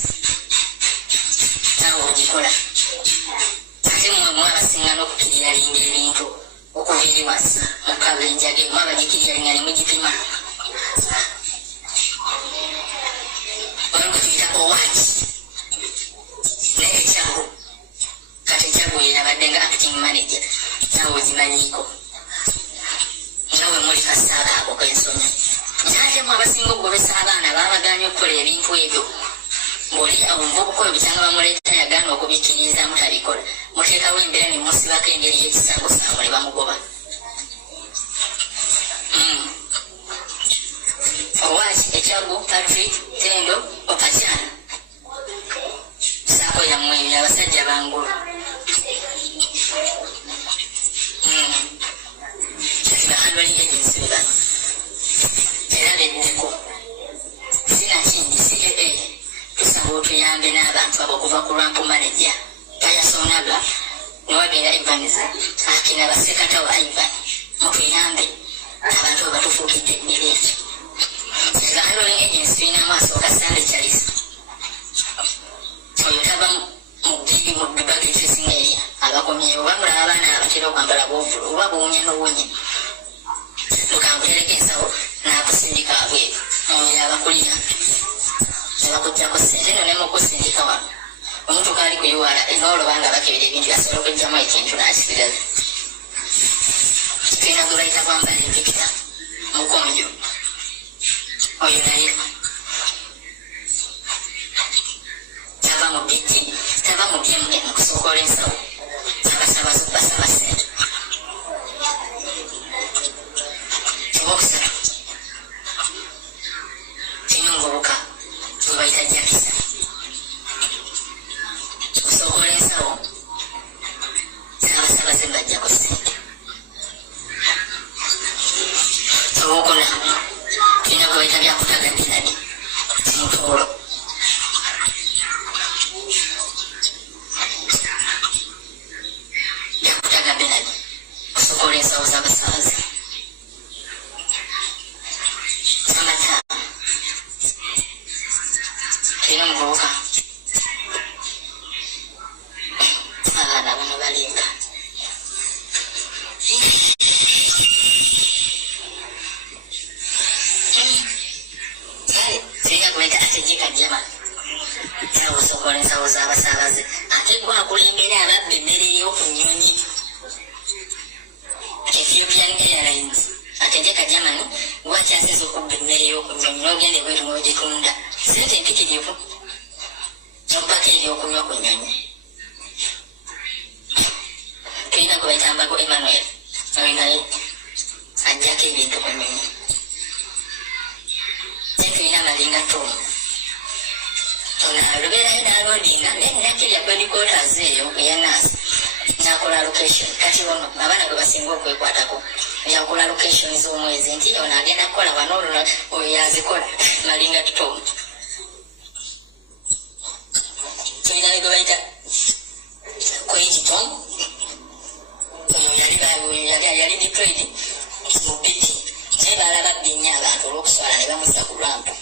nawe ogikola ate mwe abasinga n'okukirira linga ebintu okuva eri wansi mukabenjage mwe abagikirira linga ne mugipima olwo tuyita owaki naye ekyago kati ekyago yenabadde nga acting manager nawe ozimanyiiko nawe muli kasaaba ako k'ensonyi ate mwe abasinga okugobesa abaana babaganye okukola ebintu ebyo ng'oli awumva okukola obukyanga bamuleeta yagaana okubikkiriza mutabikola muteekawo embeera ne musibako engeri y'ekisangosango ne bamugoba owaki ekyago patrick tendo opacyana saako yammwe ebyo abasajja bangulu bahandling agency bano era beddeko sinakindi CAA tusaba otuyambe n'abantu abo okuva ku lwampu manager bayasonaga newagenda Evans akina basekata wa Ivan mutuyambe abantu abo batufuukidde emmere ekyo bahandling agency birina maaso okasande kyalisa oyo taba mu bigi mu bibage facing area abakomyewo bamulaba abaana abatera okwambala bovulu oba buwunya n'owunya lukanguterekesawo n'akusindika abweru oyo abakulira nebakujjako sente no nemukusindika wano omuntu kaali kuyiwala n'olobanga bakebera ebintu yasobola okujjamu ekintu n'akisigaza tulina gwe bayita kwambala enjukira mukonjo oyo naye tava mu biti tava mu BMN kusookola ensawo abasabaza basaba sente okusatu tulina omuvubuka gwe bayita jakisa kusookola ensawo abasabaze bajjako sente obukuna tulina gwe bayita byakutaga binani mutuulo byakutaga binani kusookola ensawo z'abasabaze tulina omuvubuka abaana bano balinga tulina kuleeta atejekajama nawe osookola ensawo z'abasabaze ate gwe akulembera ababba emmere y'oku nnyonyi Ethiopian Airlines atejekajamani gwakyasiza okubba emmere y'oku nnyonyi n'ogenda ebweru n'ogitunda sente empitirivu n'obbako ebyokunywa ku nnyonyi tulina gwe bayitambako Emmanuel oyo naye ajjako ebintu ku nnyonyi naye tulina malinga tomu ono alubeerayo n'alodinga naye nakirya kwedikotas eyo eyanasi nakola location kati ono abaana gwe basinga okwekwatako yakola location z'omwezi nti ono agenda kukola wano olwo oyo yazikola malinga tomu tulina ne gwe bayita kwekitom oyo yali deployed mu biti naye balaba bbinnya abantu olw'okuswala ne bamusa ku lwampu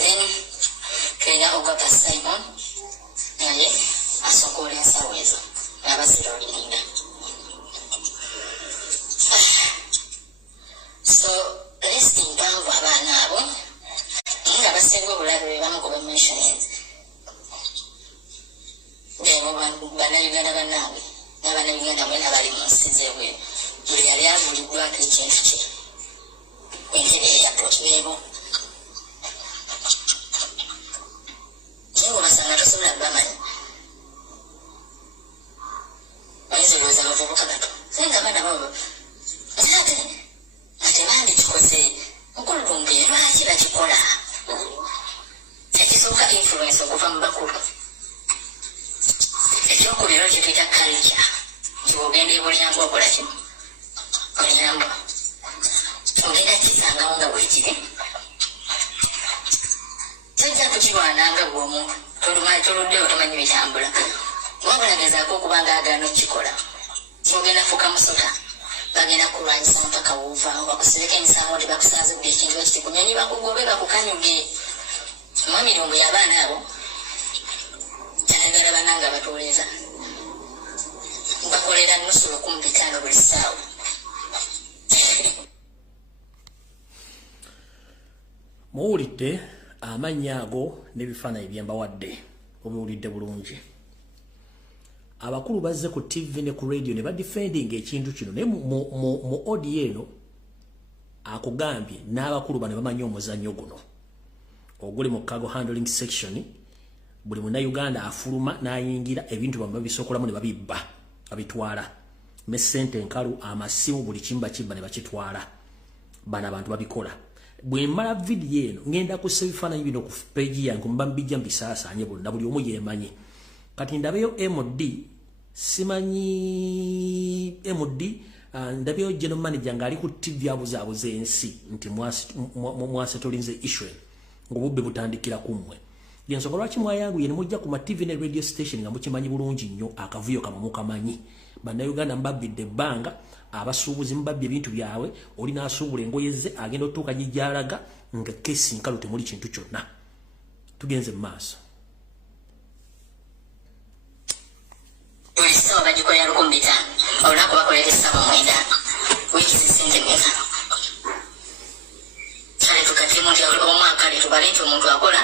then tulina ogapa Simon naye asookola ensawo ezo n'abazira oliringa so lisiti mpanvu abaana abo nga basinga obulabe be bamu ku bementioned bannayuganda bannange n'abannayuganda mwena bali mu nsi z'ebweru buli yali abuliddwako ekintu kye entebe eyapot beebo naye bwebasanga tosobola bamanyi oyinza olowooza bavubuka bato naye nga abaana babo ate bandikikoze mukulu Lumbuye lwaki bakikola ekisooka influence okuva mu bakulu ekyokubiri kye tuyita culture nti ogenda ebulyambwa okola ki olyambwa ogenda kisangawo nga buli kiri tojja kukirwananga gweomuntu toluddeyo tomanyi bitambula wabula gezaako okuba nga agaana okukikola ogenda fuka musota bagenda kulwanyisa omutaka w'ovaawo bakusereka emisango tebakusanze buli ekintu bakiti kunyanyi bakugobe bakukanyuge mwami Lumbuye abaana abo ayagala bananga batuuleza bakolera nusu 15 buli ssaawa. Muwulidde amannya ago n'ebifaananyi bye mbawadde obiwulidde bulungi. Abakulu bazze ku TV ne ku radio ne badifendinga ekintu kino naye mu audio eno akugambye n'abakulu bano bamanyi omuzannyo guno oguli mu cargo handling section. Buli Munnayuganda afuluma n'ayingira ebintu bamwe bisokolamu ne babibba babitwala mesente enkalu amasimu buli kimba kibba ne bakitwala bana abantu babikola. Bwe mmala video eno ngenda kussa ebifaananyi bino ku page yange mbambijja mbisaasaanye bonna buli omu yeemanyi. Kati ndabeyo MD simanyi MD ndabeyo general manager ngali ku TV abuzaabuze ensi nti mwasetolinze issue ngobubbe butandikira kumwe. Yensonga lwaki mwayangu yene mujja ku ma TV ne radio station nga mukimanyi bulungi nnyo akavuyo kama mukamanyi. Bannayuganda mbabbidde ebbanga abasuubuzi mbabbye ebintu byabwe oli n'asuubula engoye ze agenda otuuka gy'alaga nga kesi nkalu temuli kintu kyonna. Tugenze mu maaso. Buli ssaawa bagikolera 15 olunaku bakolera essaawa 9 wiiki zisente meka. Kale tukatemu nti omwaka tubale nti omuntu akola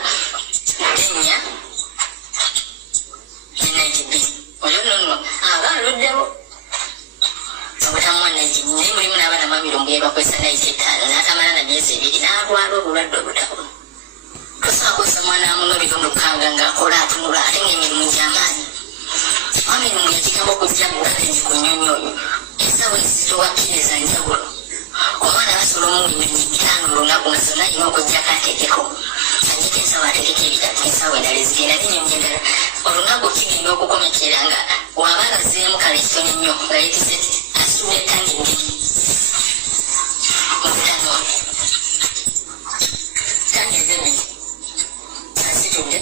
enya ne 92 oyo nno abaluddewo obutamuwa naye mulimu n'abaana mwami Lumbuye bakozesa 95 n'atamala na myezi 2 n'alwala obulwadde obutabu. Tosaakosa mwana muno bitundu kanga ng'akola atunula ate ng'emirimu gy'amaanyi. Mwami Lumbuye kigamba okujja mu bukateni ku nnyonyi oyo essaawa ezituwakkiriza njawulo. Omwana basobola omulimi 5 olunaku nga zonna alina okujjako ateekeko ajjeko ensaawa ateekeko ebitatu ensaawa endala ezigenda n'inyonyi endala olunaku kigenda okukomekera nga waba ngazeemu kale kitono nnyo nga yetise asuula etangi bbiri mu butano tangi ez'ebbiri asitudde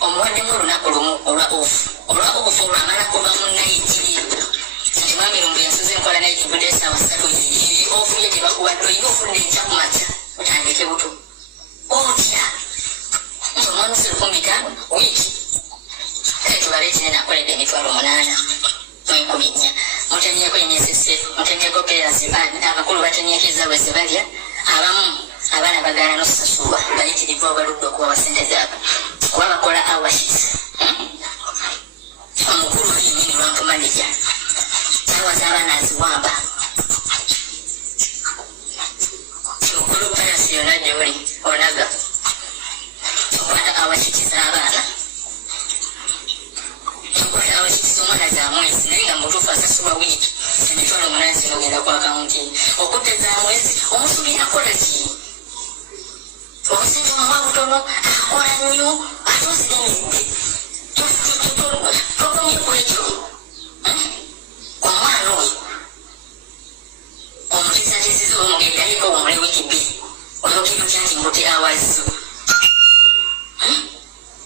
omuwaddemu olunaku lumu olwa ofu olwamala kuva mu nayitiri nti mwami Lumbuye nsoze nkola nayiti budde essaawa 3 ofu ye gye bakuwadde oyina ofudde enkya ku makya otandike buto otya nti omwana osiri 15 wiiki kale tubale kinene akoledde emitwalo 8 mu 14 mutemyeko enyesese mutemyeko perazibani abakulu batemyekiza bwe ze balya abamu abaana bagaana n'okusasulwa bayitiridwa abaludde okubawa ssente zaabwe kuba bakola awashis. Omukulu yennyini lwanku maneja saawa z'abaana aziwamba okulu palasi yonna gy'oli olaga okwata awashiti z'abaana okwata awashiti z'omwana za mwezi naye nga mutuufu asasulwa wiiki emitwalo 8 zino ogenda ku akawunti okudde za mwezi omusuubira akola ki obusinzi omuwa butono akola nnyo ate oziremedde tokomye ku ekyo omwana oyo omutizaatiziza omugendayeko omule wiiki 2 olwokiro kyanti mbuti awazo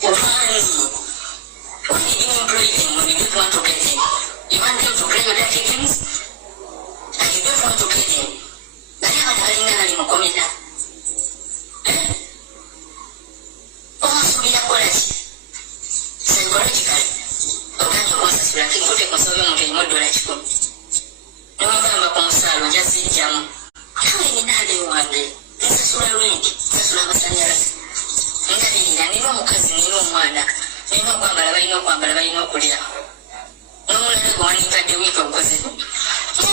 ovaani when you didn't employ them, when you don't want to pay them, you want them to play your dirty games and you don't want to pay them. Bali abana balinga bali mukomera omusuubira kola ki psychologically oganja okwasasula kikute kusobe omuntu erimu $10 niwagamba ku musaalo njazijjamu nawe ninaale wange nsasula lwenti nsasula amasanyalaze ndabirira nina omukazi nina omwana nina okwambala balina okwambala balina okulira n'omulala gwe wanimpadde wiiki obukoze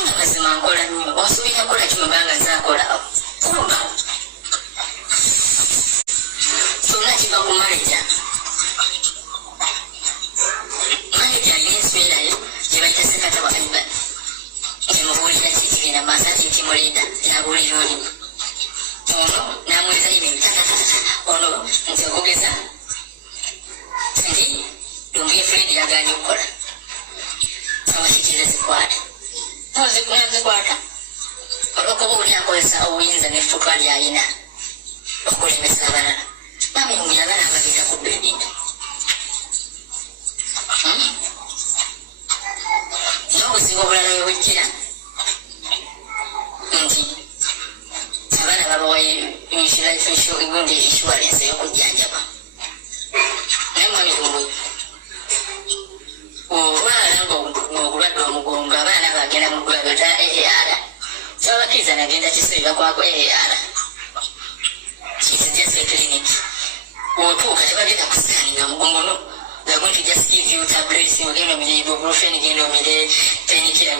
nga mazima nkola nnyo onsuubira kola kimubanga zaakola kuba kyonna kiva ku manaja alina enswerayo gye bayita sekata wa Ebya emubuulira kikigenda maaso ati ntimuleeta yabuulira olimu ono n'amuweza ibintu ono nti okugeza nti Lumbuye Fred yagaanye okukola awasikiza zikwata zikwata olwokuba oli akozesa obuyinza n'effuka lyalina okulemesa abalala mwami Lumbuye abaana abagenda ku bedinda n'obuzibu obulala bwe bujjira life insurance y'okujjanjaba naye mwami Lumbuye olwala ng'obulwadde omugongo abaana bagenda mu ddwaliro dda AAR kyabakiriza nagenda kisobi bakwako AAR it's just a clinic otuuka tebagenda kusikaninga mugongo no they're going to just give you tablets ogenda omire ibuprofen genda omire painkiller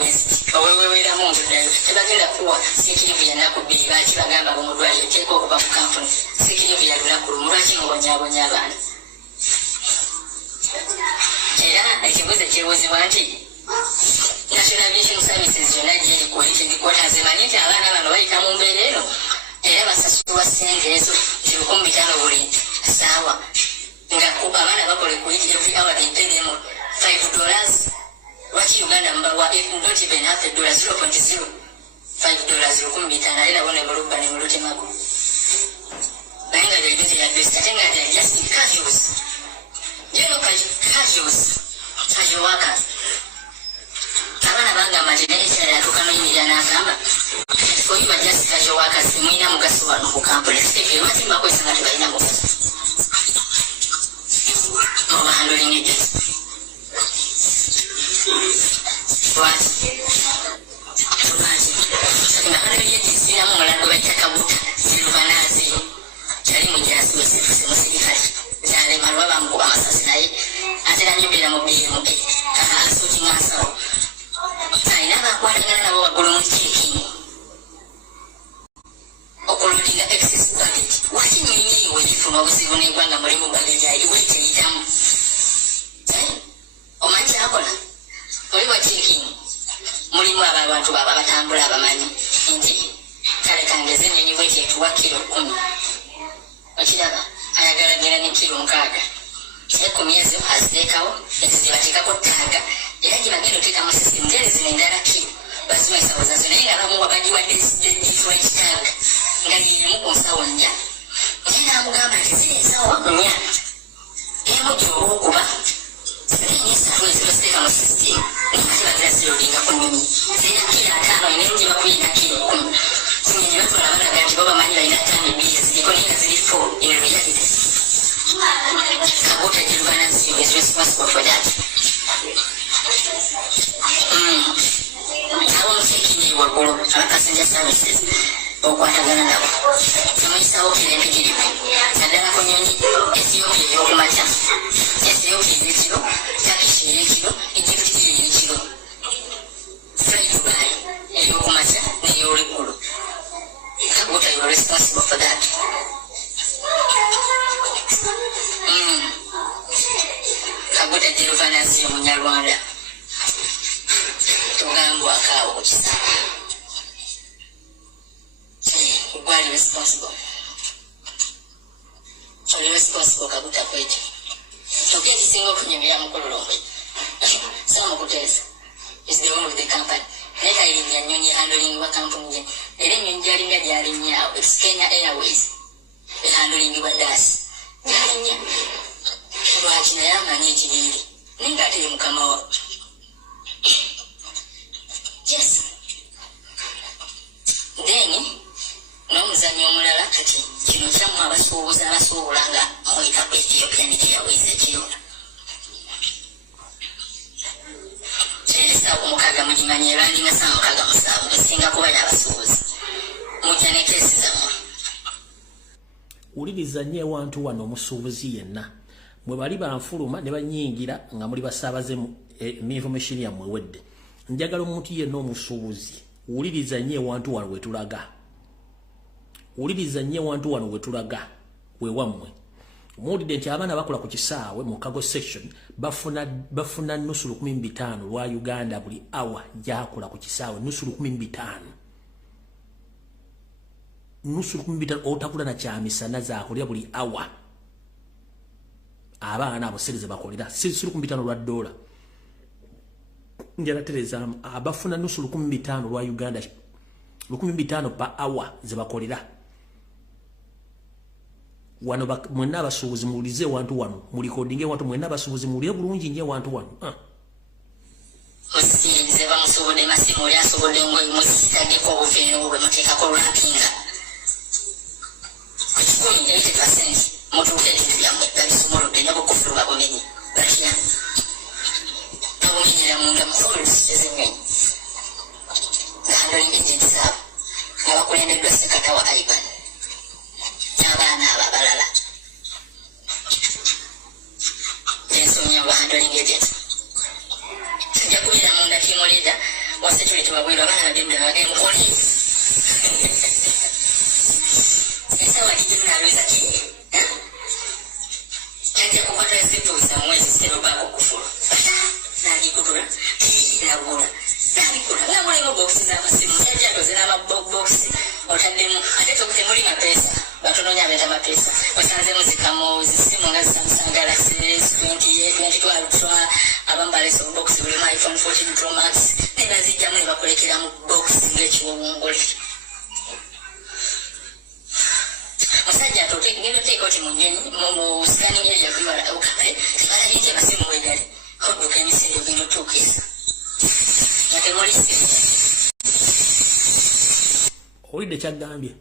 owewera muntu ddayo tebagenda kuwa sikirivu ya nnaku bbiri baaki bagamba bomudwaliro teeka okuva mu kampuni sikirivu ya lunaku lumu lwaki ng'obonyaabonya abaana era ekibuuzo ekyebuzibwa nti national vision services yonna gyeri quality quarters emanyi nti abaana bano bayita mu mbeera eno era basasulwa ssente ezo 1,500 buli ssaawa nga abaana bakole quality every hour they pay them $5 lwaki Uganda mbawa don't even have the dollar $0.05 1,500 era bone mulubba ne mulutemaku naye nga gyegeze yadresi ate nga just casuals casual workers abana bagamba nti naye yatuuka n'oyimirira n'agamba for you are just casual workers temulina mugaso wano ku kampuni sivyo lwaki mbakozesa nga tebalina mugaso oba handling agents lwaki nga handling agents ziramu omulala gwe bayita kabuta zirubanaazi kyali mujasi wesifuse musirikale zalema lwa bamukuba amasasi naye atera nyobeera mu BMA asootinga nsawo alina abakwatagana nabo waggulu mu kiikini okuludinga excess budget waki nyinyi wegifuna obuzibu n'eggwanga mulimu budget yayiwe teyitamu omanyi kyakola oli wa kiikini mulimu abantu baba batambula abamanyi nti kale kangeze ennyonyi bweti etuwa kilo 10 okiraba ayagala genda ne kilo 6 ekumi ezo aziteekawo ezibateekako ttaaga era gye bagenda oteekamu sisitemu gyali zino endala kilo bazima ensawo zazo naye nga bamuwa bagiwadde ekituwa ekitaaga nga yemu ku nsawo nnya naye n'amugamba nti ziri ensawo nnya emu gy'olwokuba zirina esatu ezo baziteeka mu sisitemu naye bagira zirodinga ku nnyonyi zirina kilo 5 naye gye bakuyina kilo 10 zinyonyi batwala balaga nti bo bamanyi balina ttaano 2 ziriko naye nga ziri 4 in reality Kabota Jirvanasi is responsible for that. I won't take you or passenger services or Guatagana. Samisa okay, let me give you. Sadana Konyoni, Ethiopia, Yokumacha, Ethiopia, Litiro, Takishi, Litiro, Egypt, Litiro. Fly to buy, Yokumacha, Neorikuru. Kabota, you are responsible for that. Kabota Jirvanasi Munyarwanda tugambwa akaawo ku kisaka gwali responsible Kabota kwetu tokezi singa okunyumira mukololongwe samukuteza is the owner of the company neka ilimya nyonyi handling wa kampuni era nyonyi jalinga jalinnya it's Kenya Airways handling wa dasi jalinnya lwaki naye amanyi ekiriri ninga ate ye mukama wa yes then n'omuzannyo omulala kati kino kyamu abasuubuula nga muyita ku Ethiopia Airways ekirona esawo mukaaga mugimanyi erandinga saa mukaaga musaavu esinga kuba n'abasuubuzi mujja ne keesi zammwe uliriza nnyo ewantu wano omusuubuzi yenna mwe bali banfuluma ne banyingira nga muli basaabaze information yammwe wedde njagala omuntu yenna omusuubuzi uliriza nnyo ewantu wano wetulaga uliriza nnyo ewantu wano wetulaga wewammwe muwulidde nti abaana bakola ku kisaawe mu Kago section bafuna nusu 15 lwa Uganda buli hour gyakola ku kisaawe nusu 15 nusu 15 otakula na kyamisana zaakolera buli hour abaana abo sereze bakolera nusu 15 lwa $1 njala tereza abafuna nusu 15 lwa Uganda 15 per hour ze bakolera wano mwenna abasuubuzi mulize wantu wano mulikodinge wantu mwenna abasuubuzi muliye bulungi nnyo wantu wano musikirize bamusobodde masimu oli asobodde ngoyi musitageko obuveeno bwe muteekako lwapinga only 80% motukeezi byammwe babisumuludde nabo kufulu babumenyi bakina babumenyera munda mukulu zisizemenyi handling agents abo abakulembeddwa sekata wa Iban n'abaana abo abalala ensomya wa handling agents tujja kubeera munda team leader wa security wabwera abaana bademdala bagenda mukoli esawa dijina alweza ki yajja kukwata ezibuuza mwezi serobako kufulu n'agikutula n'agula nga mulimu bokisi z'amasimu yajja atoze n'amabokisi otaddemu ate temuli mapesa batononya abeeta mapesa osanzemu zikamu zisimu nga Samsung Galaxy S20 2012 abamu baleese obubokisi bulimu iPhone 14 Pro Max naye bazijjamu ne bakulekera mu bokisi ng'ekiwowongole musajja ngendo teeka oti munyonyi mu scanning area kwibala ukakale tebalabike basimu wegali odduka emisinde ogenda otuukisa olidde kyagambye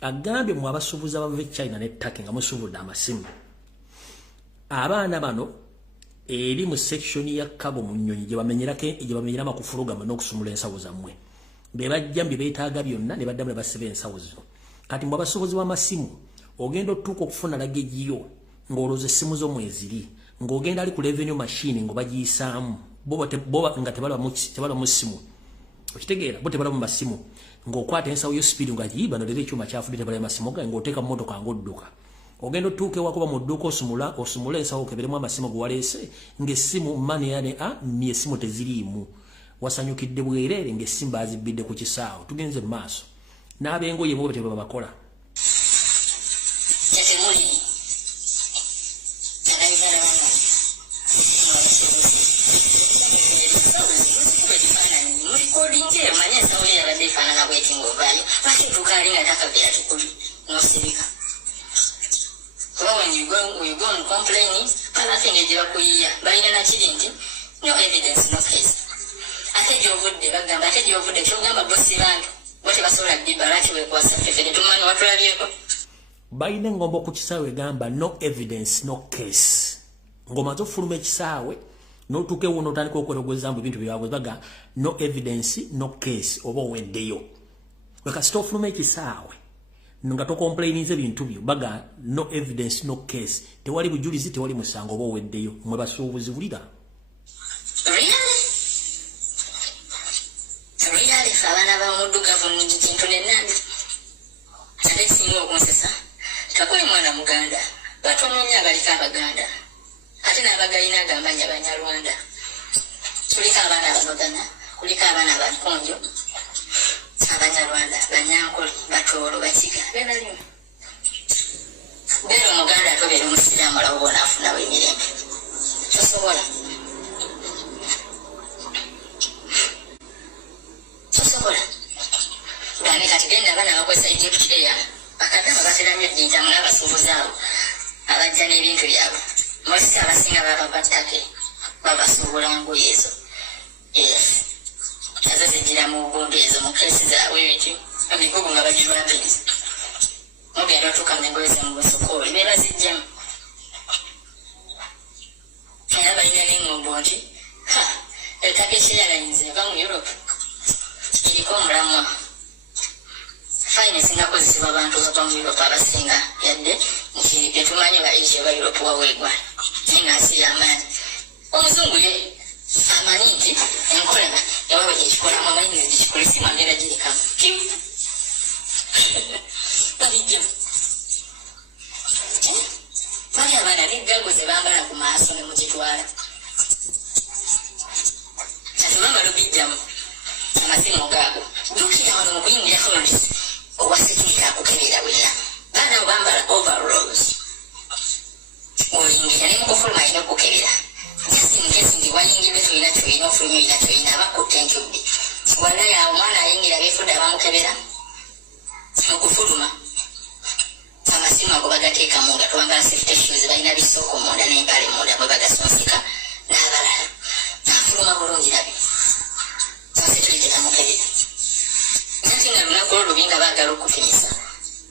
agambye mu abasuubuzi abava e China ne Turkey nga musuubudde amasimu abaana bano eri mu section ya kabo mu nnyonyi gye bamenyera amakufulu gammwe n'okusumula ensawo zammwe be bajja bye beetaaga byonna ne baddamu ne basiba ensawo zino kati mu abasuubuzi b'amasimu ogenda otuuka okufuna lagejiyo ng'olowooza essimu zo mweziri ng'ogenda ali ku revenue machine ng'obagiyisaamu bo nga tebalwa mu ssimu okitegeera bo tebalwa mu masimu ng'okwata ensawo yo speed nga giyiba nolera ekyuma kyafudde tebalwa masimu gaye ng'oteeka mu motoka ng'odduka ogenda otuuka ewakuba mu dduuka osumula ensawo okeberemu amasimu ge waleese ng'essimu mani yane essimu teziriimu wasanyukidde bwereere ng'essimu bazibbidde ku kisaawo tugenze mu maaso n'ab'engoye bo tebaba bakola when you go and complaining, I think no evidence, no case. I think you're good, I think you're good, the bossy land. Whatever sort of liberty was affected to man what have Baine ngombo ku kisaawe gamba no evidence no case. Ngoma zo fuluma kisaawe no tuke wono tandika okwerogoza mbu bintu byawe baga no evidence no case obo weddeyo. Weka stop fuluma kisaawe. Nga to complain ze bintu byo baga no evidence no case. Tewali bujulizi tewali musango obo weddeyo mwe basuubuzi bulira. Really fabana ba mudu government kintu nenandi. Ate simu okonsesa. Takuli mwana Muganda, batononya balika Abaganda. Ate n'abagalina agambanya Banyarwanda. Kulika abaana abanogana, kulika abaana abakonjo, Abanyarwanda, Banyankole, Batoolo, Bakiga, bebalimu. Beera Omuganda atobeera Omusiraamu olawo bona afunawo emirembe. Tosobola. Gane kati genda abaana bakozesa Egyptian. Bakagamba bateramye ejjinja mu n'abasuubuzi abo abajja n'ebintu byabwe mosi abasinga baba batake babasuubula ngoye ezo ezo zijjira mu bubundu ezo mu keesi zaabwe ebityo emigugu nga bagirwambiza mugenda otuuka mu engoye zamu busokooli be bazijjamu era balina n'engombo nti ettaka ekyeyalanyinza eva mu Europe eriko omulamwa finance nga kozesebwa abantu bava mu Europe abasinga yadde nti tetumanyi ba Asia ba Europe waweegwa naye ng'asi y'amaanyi omuzungu ye amanyi nti enkola ewaabwe gyekikolamu amanyi gyekikola esimu agenda girekamu babijjamu bali abaana n'eggago ze bambala ku maaso ne mugitwala kati bambala obijjamu amasimu gaago jjukira wano mu kuyingira police owasikirira akukebera wera baana obambala overalls oyingira ne mukufuluma alina okukebera just in case nti wayingirwe tolina kyolina ofuluma olina kyolina abakutte enkubbi walayo awo omwana ayingira beefudde abamukebera okufuluma amasimu ago bagateeka munda tobambala safety shoes balina bisooka munda n'empale munda bwe bagasonseka n'abalala afuluma bulungi labi security amukebera nati nga lunaku olwo lubinga baagala okufinyisa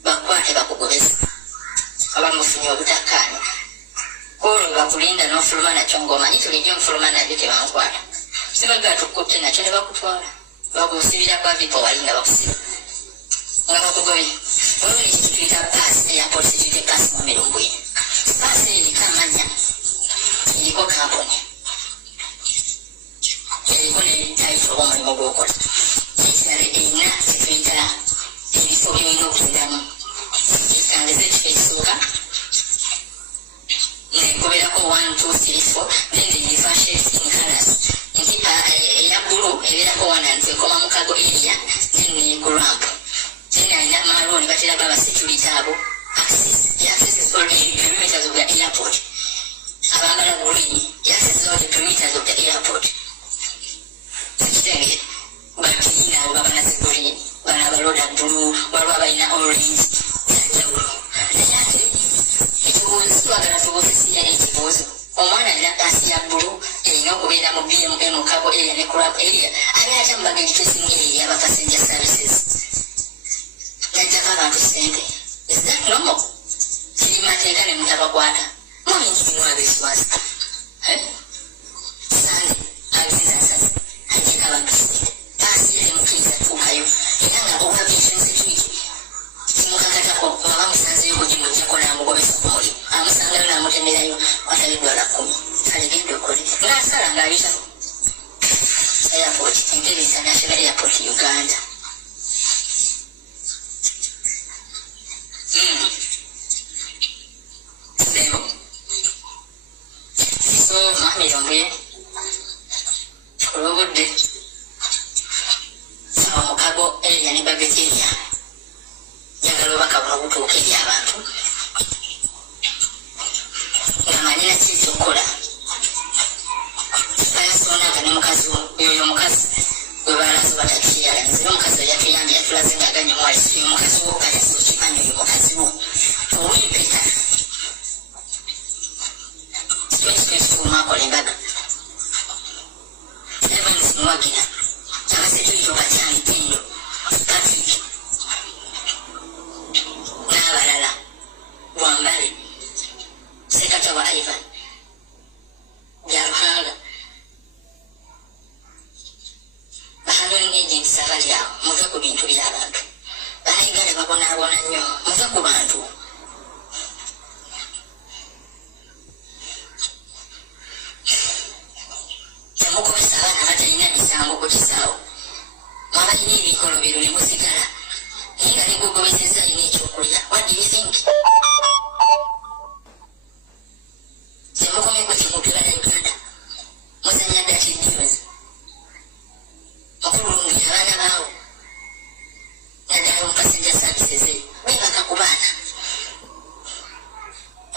bakwate bakugobesa bakulinda n'ofuluma nakyo ng'omanyi tulijjo nfuluma nabyo tebankwata sibaga tukutte nakyo ne bakutwala bakusibira kwa vipo walinga bakusiba nga bakugobye wewe ni kitu tuyita pass airport security pass mu Lumbuye pass eriko amanya eriko kampuni eriko n'ebitaito omulimu gw'okola ekirala erina kyetuyita ebifo by'olina okuziramu ekitangeza ekifo ekisooka nekuberako 1 2 3 4 then the different shapes in colors nkipa eya blue eberako 1 and ekoma mukago area then ne ramp then ayina maroon batera baba security abo access is all the perimeters of the airport abambala green access is all the perimeters of the airport kitenge batina baba na security bana baloda blue baba bayina orange twagala tubosesiya ekibuuzo omwana alina pasi ya bbulu erina okubeera mu BMM kabo area ne club area ali atya mu bagage tracing area aba passenger services najjako abantu sente is that normal kiri mateeka ne mutabakwata muyingizimu abeswazi sande abisisasasi ajjeko abantu sente pasi eri mukkiriza tuukayo era nga owavision security kimukakatako baba musanzeyo kugimujjako namugobesa ku mulimu amusangayo namutenderayo $10 kale genda okole ngaasala ng'ayita airport Entebbe International Airport Uganda lero so mwami Lumbuye olw'obudde saba mukago area ne bagage area njagala obaka buno butuuka eri abantu ng'amanyina ki ekyokukola bayasonaga ne mukazi oyo omukazi gwe baalaze batakiyalaniza omukazi oyo yatuyambye yatulaze ng'aganya omwalisi oyo omukazi wo kayasa okimanyi oyo mukazi wo owimpeta mwakole embaga Evans Mwagira abasekirito Katyani Pendo Patrick n'abalala Bwambale sekata wa Ivan Byaruhanga bahandling agents abali awo muve ku bintu by'abantu banayigale babonaabona nnyo muve ku bantu temukubisa abaana batalina misango ku kisaawo mwabalina ebikolobero ne musigala naye nga negogobeseza alina ekyokulya what do you think temukomeko kimutula na Uganda muzanya dati news okulungira abaana baawo naddala mu passenger services bebaka ku baana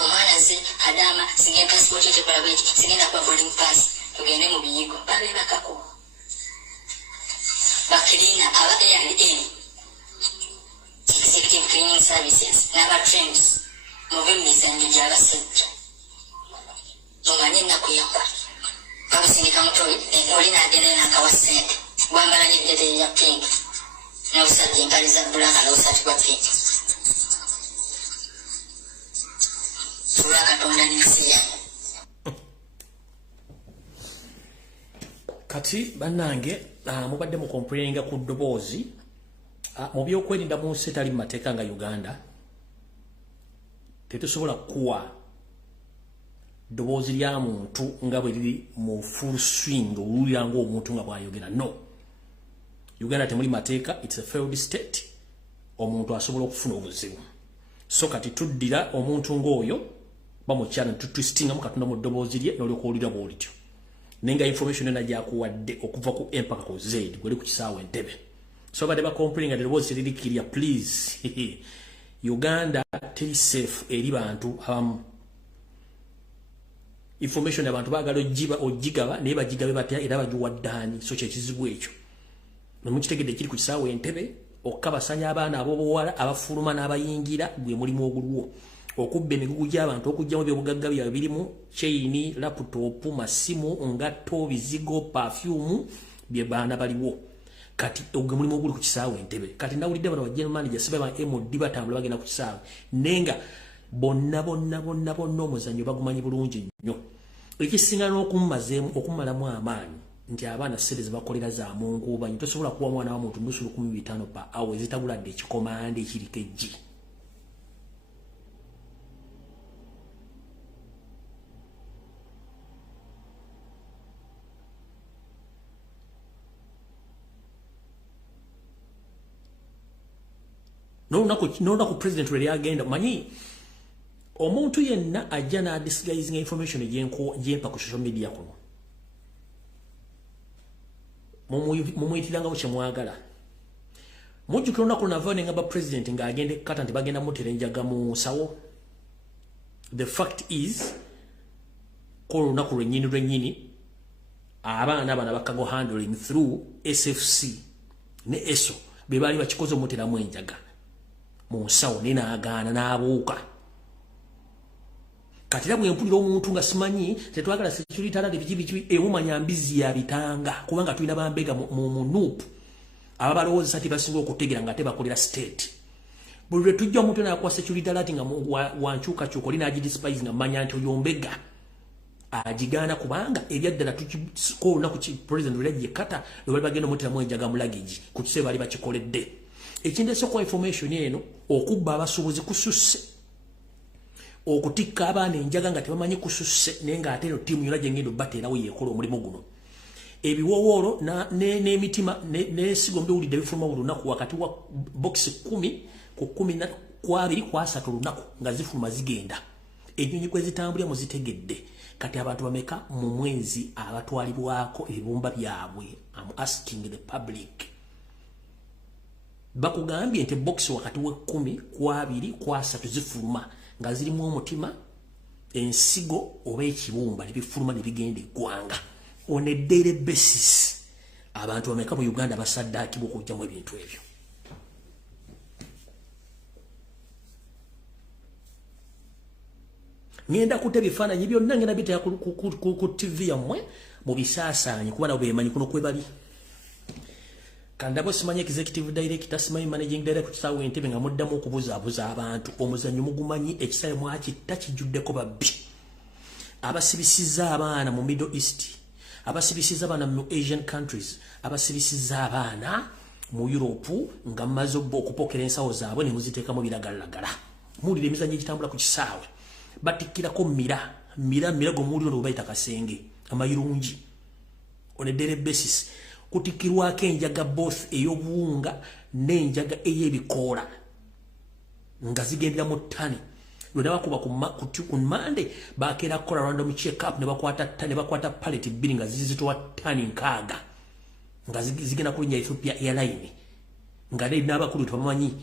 omwana nze Kadama sigenda passport ekikola bweki sigenda kwa boarding pass tugende mu biyigo babebakako bakirina aba A&M executive cleaning services n'aba trains muve mu mizanyo gy'abasajja mumanye ennaku yakwa babusindika mutoyi oli n'agendayo n'akawa ssente gwambala n'ebijjateri ya pink n'obusajja empale za bulaka n'obusaati bwa pink olwa Katonda n'ensi yange kati bannange mubadde mukompulenga ku ddoboozi mu byokwerinda mu nsi etali mu mateeka nga Uganda tetusobola kuwa ddoboozi lya muntu nga bwe liri mu full swing oluwulira ng'omuntu nga bw'ayogera no Uganda temuli mateeka it's a failed state omuntu asobola okufuna obuzibu so kati tuddira omuntu ng'oyo bamukyala tutwistinga mu katonda mu ddoboozi lye n'olyoka owulira bw'olityo nenga information ena gyakuwadde okuva ku empaka ku Z gwali ku kisaawe Entebbe so badde bakompulinga ddoboozi teriri kirya please Uganda teri safe eri bantu abamu information abantu baagala ogigaba naye bagigabe batya era bagiwaddaani so kyekizibu ekyo nomukitegedde kiri ku kisaawe Entebbe okukabasanya abaana ab'obuwala abafuluma n'abayingira gwe mulimu ogulwo okubba emigugu gy'abantu okugyamu ebyobugagga byabwe birimu chaini laptop masimu ngatto bizigo perfume bye baana baliwo kati ogwe mulimu oguli ku kisaawe Entebbe kati nawulidde bano bajja manager sibe ba MD batambula bagenda ku kisaawe nenga bonna omuzannyo bagumanyi bulungi nnyo. Ekisinga n'okummazeemu okumalamu amaanyi nti abaana ssente ze bakolera za munguubanyi tosobola kuwa mwana wa muntu nusu 15 pa awo ezitaguladde ekikomande ekiriko eggi. N'olunaku president lwe lyagenda manyi omuntu yenna ajja n'adisguising information gyempa ku social media kuno mumuyitiranga kye mwagala. Mujjukira olunaku lunava nengamba president ng'agenda ekkata nti bagenda mutera enjaga mu nsawo. The fact is ko olunaku lwennyini abaana bana bakago handling through SFC ne ESO be baali bakikoze omuteramu enjaga mu nsawo n'agaana n'abuuka. Kati era bwe mpulira omuntu nga simanyi tetwagala security alade biki ewumanya mbizi ya bitanga kubanga tulina bambega mu nuupu ababalowooza ti basinga okutegera nga tebakolera state. Buli lwe tujja omuntu n'akuwa security alade nga wankyukakyuka oli n'agidespise nga mmanya nti oyo mbega agigaana kubanga ebyaddala tukiko olunaku president lwe yajja ekkata lwe bali bagenda omuteramu enjaga mu luggage ku kiseera bali bakikoledde. Ekindeese kwa information eno okubba abasuubuzi kususse. Okutikka abaana enjaga nga tebamanyi kususse naye ng'ate eno ttiimu yonna gye ngenda obbateerawo yeekola omulimu guno. Ebiwoowoolo n'emitima n'esigo mbiwulidde bifuluma buli lunaku wakati wa bokisi 10 ku 10 ku 2 ku 3 olunaku nga zifuluma zigenda. Ennyonyi kwe zitambulira muzitegedde. Kati abantu bameka mu mwezi abatwalibwako ebibumba byabwe. I'm asking the public. Bakugambye nti bokisi wakati wa 10 ku 2 ku 3 zifuluma nga zirimu omutima ensigo oba ekibumba nebifuluma nebigenda eggwanga. On a daily basis abantu bameka mu Uganda basaddaakibwa okujjamu ebintu ebyo. Ngenda kutte ebifaananyi byonna ngenda bitera ku TV yammwe mu bisaasaanyi kuba nabo beemanyi kuno kwe bali. Kandabo simanyi executive director simanyi managing director tusawe entebe nga muddamu okubuzaabuza abantu omuzannyo mugumanyi ekisaye mwakitta kijjuddeko babbi. Abasibisiza abaana mu Middle East, abasibisiza abaana mu Asian countries, abasibisiza abaana mu Europe nga mmaze okupokera ensawo zaabwe ne muziteekamu biragalalagala. Muwulira emizannyo egitambula ku kisaawe batikkirako mirago muwuliro ne bayita kasenge amayirungi on a daily basis. Kutikirwako enjaga both ey'obuwunga n'enjaga ey'ebikoola nga zigendera mu ttani. Lwe nabakuba ku Monday bakeera kukola random check up ne bakwata pallet 2 nga zizitowa ttani 6 nga zigenda kulinnya Ethiopia Airline nga n'abakulu tebamanyi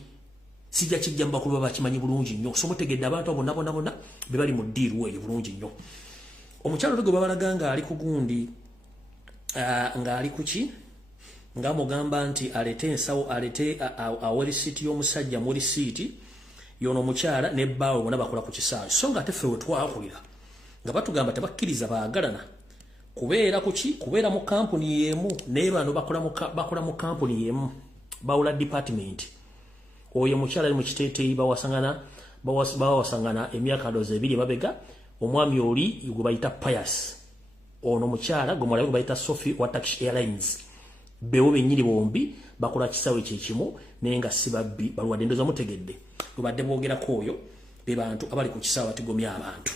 sijja kijja mbakulu bakimanyi bulungi nnyo. So mutegedde abantu abo bonna be bali mu ddiiru eyo bulungi nnyo. Omukyalo gwe babalaga nga ali ku gundi nga ali kuki nga mugamba nti alete ensawo alete awali siti y'omusajja muri siti yono mukyala ne baawe bona bakola ku kisaawe. So nga tefe wetwakulira nga batugamba tebakkiriza baagalana kubeera kuki kubeera mu kampuni yemu naye bano bakola mu kampuni yemu bawula department. Oyo mukyala ali mu kiteeteeyi bawasangana emyaka doze 2 babega. Omwami oli gwe bayita Pius ono mukyala gwe mulabye bayita Sophie wa Turkish Airlines bewo bennyini bombi bakola kisaawe kyekimu naye nga si babbi balwadde ndoza mutegedde lubadde boogerako oyo be bantu abali ku kisaawe atigomya abantu.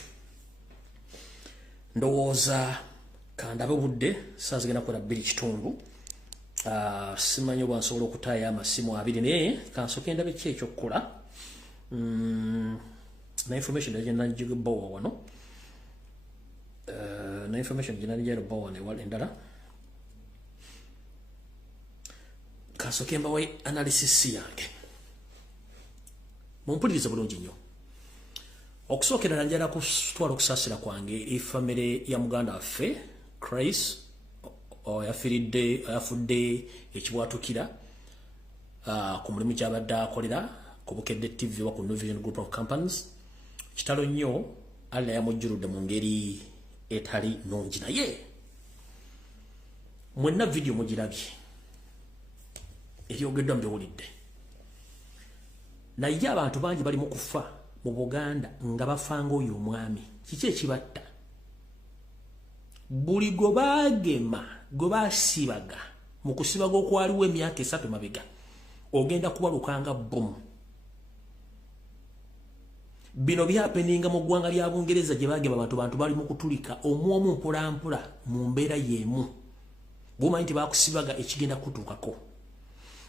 Ndowooza kandabe budde saa zigenda kukola 2 kitundu. Simanyi oba nsobola okutaaya amasimu 2 naye kansoke ndabe ki ekyokukola. Na information agenda njibawa wano. Na information agenda njibawa wano wale ndala. Kansoke mbawe analysis yange. Mumpulirize bulungi nnyo. Okusookera njala kutwala okusaasira kwange efamire ya muganda waffe Chris yafudde ekibwatukira ku mulimu gy'abadde akolera ku Bukedde TV wa ku New Vision Group of Companies. Kitalo nnyo alla yamujjuludde mu ngeri etali nnungi naye mwenna video mugirabye ebyogeddwa mbiwulidde naye abantu bangi bali mu kufa mu Buganda nga bafanga oyo omwami kiki ekibatta buli gwe baagema gwe baasibaga mu kusibaga okwaliwo emyaka 3 mabega ogenda kubalukanga bomu bino byapeninga mu ggwanga lya Bungereza gye baagema abantu bali mu kutulika omwomu mpola mu mbeera y'emu bumanyi nti bakusibaga ekigenda kutuukako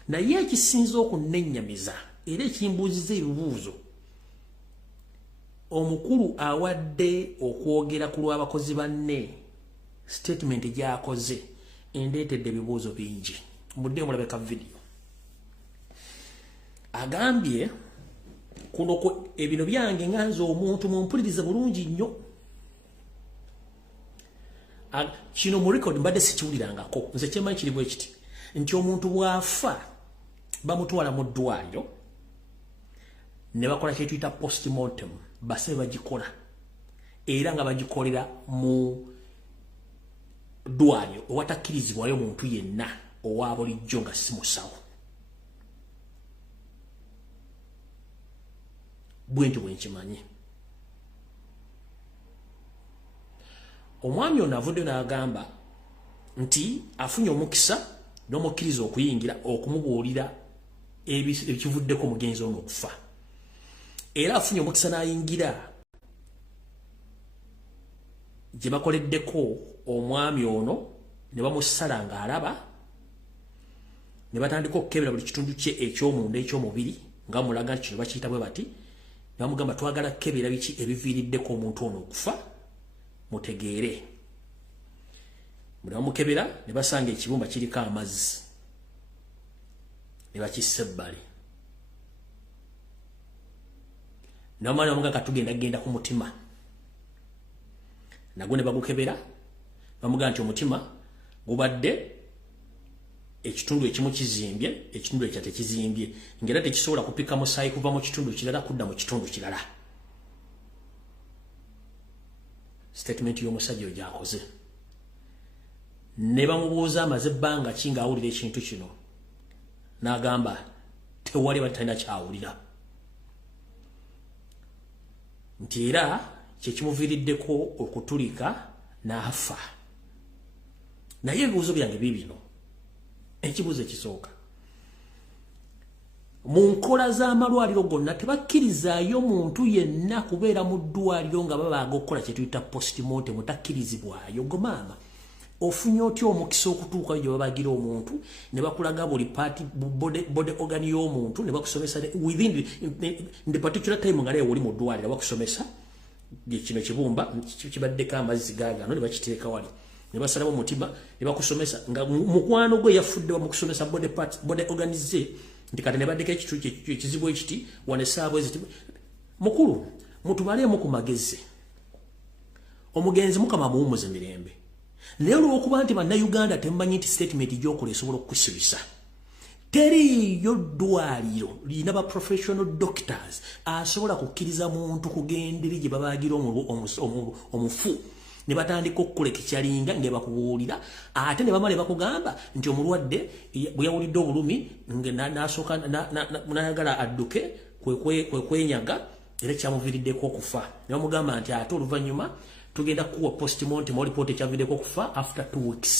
naye ekisinza okunennyamiza era ekimbuuziza ebibuuzo omukulu awadde okwogera ku lw'abakozi banne statement gy'akoze endeetedde ebibuuzo bingi mudde mulabeka video agambye kuno ebino byange nganze omuntu mumpulirize bulungi nnyo kino mu record mbadde sikiwulirangako nze kyemanyi kiri bwe kiti nti omuntu bw'afa bamutwala mu ddwaliro ne bakola kye tuyita postmortem base bagikola era nga bagikolera mu ddwaliro owatakkirizibwayo muntu yenna owa bulijjo nga si musawo bwentyo bwenkimanyi omwami ono avudde n'agamba nti afunye omukisa n'omukkiriza okuyingira okumubuulira ekivuddeko omugenzi ono okufa era afunye omukisa n'ayingira gye bakoleddeko omwami ono ne bamusala ng'alaba ne batandika okukebera buli kitundu kye eky'omunda eky'omubiri nga mulaga nti kino bakiyita bwe bati ne bamugamba twagala kukebera biki ebiviiriddeko omuntu ono okufa mutegeere bwe bamukebera ne basanga ekibumba kiriko amazzi ne bakissa ebbali n'omwana bamuga katugenda ku mutima nagwo ne bagukebera bamuga nti omutima gubadde ekitundu ekimu kizimbye ekitundu ekya tekizimbye ngera tekisobola kupika musaayi kuva mu kitundu kirala kudda mu kitundu kirala statement y'omusajja oyo gy'akoze ne bamubuuza amaze ebbanga ki ng'awulira ekintu kino n'agamba tewali batalina kyawulira nti era kyekimuviiriddeko okutulika n'afa naye ebibuuzo byange bibino ekibuuzo ekisooka mu nkola z'amalwaliro gonna tebakkirizaayo muntu yenna kubeera mu ddwaliro nga babaaga okukola kye tuyita postmortem mutakkirizibwayo gwe maama ofunye otya omukisa okutuukayo gye babagira omuntu ne bakulaga buli party body organ y'omuntu ne bakusomesa within the particular time nga leero oli mu ddwaliro bakusomesa kino kibumba kibaddeko amazzi gaagano ne bakiteeka wali ne basalawo omutima ne bakusomesa nga mukwano gwe yafudde bamukusomesa body organize nti kati ne baddeko ekizibu ekiti wane essaawa eziti mukulu mutubaleemu ku magezi omugenzi mukama muwummuze mirembe naye olw'okuba nti bannayuganda temumanyi nti statement gy'okola esobola okukusibisa teriyo ddwaliro lirina ba professional doctors asobola kukkiriza muntu kugenda eri gye babaagira omufu ne batandika okukola ekikyalinga nga bakubuulira ate ne bamala bakugamba nti omulwadde bwe yawulidde obulumi n'asooka n'ayagala adduke kwenyaga era kyamuviiriddeko okufa ne bamugamba nti ate oluvannyuma tugenda kuwa postmortem report ekyaviiriddeko okufa after 2 weeks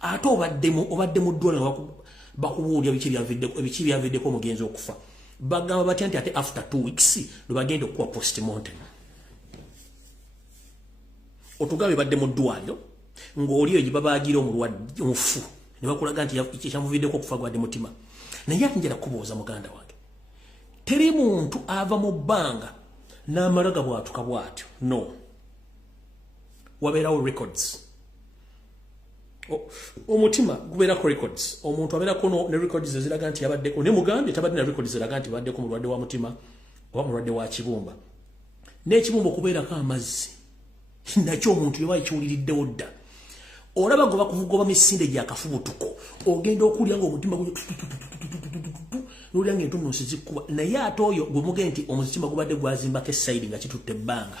ate obadde mu ddwaliro bakubuulira biki byaviiriddeko omugenzi okufa bagamba batya nti ate after 2 weeks lwe bagenda okuwa postmortem otugambe badde mu ddwaliro ng'oli eyo gye babaagira omulwadde omufu ne bakulaga nti ekyamuviiriddeko okufa gwadde mutima naye ate njala kubuuza muganda wange teri muntu ava mu bbanga n'amalaga bwatuka bwatyo no wabeerawo records omutima gubeerako records omuntu abeerako ne records eziraga nti yabaddeko ne mugambye tabadde na records eziraga nti baddeko mulwadde wa mutima oba mulwadde wa kibumba n'ekibumba okubeerako amazzi nakyo omuntu yoba ekiwuliriddewo dda olaba gwe bakuvugoba misinde gyakafubutuko ogenda okulya ng'omutima n'olya ng'entunnunsi zikkuba naye ate oyo gwe mugee nti omutima gubadde gwazimbako essayidi nga kitutte ebbanga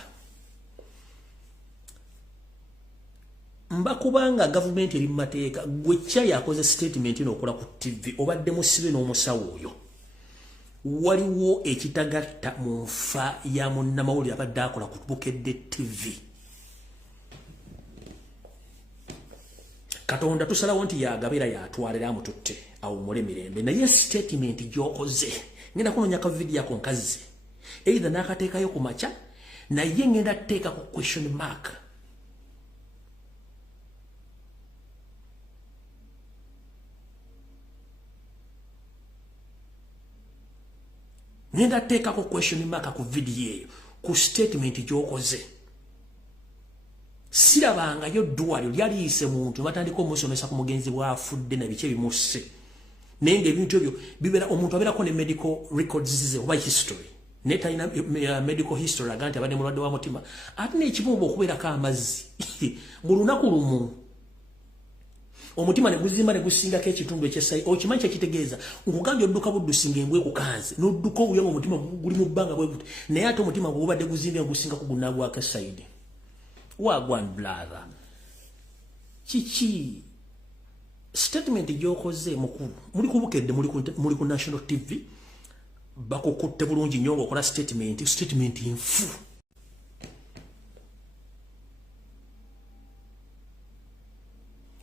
mbakubanga gavumenti eri mu mateeka gwe kya yakoze statement ino okola ku TV obadde musibe n'omusawo oyo waliwo ekitagatta mu nfa ya munnamawulire abadde akola ku Bukedde TV. Katonda tusalawo nti yagabira yatwalira amututte awumule mirembe, naye statement gy'okoze ngenda kunonya ka video yako nkazi either n'akateekayo ku makya naye ngenda teeka ku question mark. Ngenda teeka ku question mark ku video eyo ku statement gy'okoze. Sirabanga yo duwali lyaliyise muntu batandika omusomesa ku mugenzi bw'afudde na bice bimusse. Nenge ebintu ebyo bibera omuntu abeerako ne medical records zize oba history. Neta ina medical history agante abadde mulwadde wa mutima. Ate n'ekibuubo okubeerako amazzi. Mu lunaku lumu omutima ne guzimba ne gusingako ekitundu eky'essayi. Okimanyi kye kitegeeza nkugambye odduka buddusinga embwe kukanze n'odduka obuyongo omutima guli mu bbanga bwe buti naye ate omutima gubadde guzimbye gusinga kugunaagwako essayidi. Wagwan brother. Chichi statement gyokoze mukulu muli ku Bukedde muli ku National TV bakukutte bulungi nnyo okola statement infu.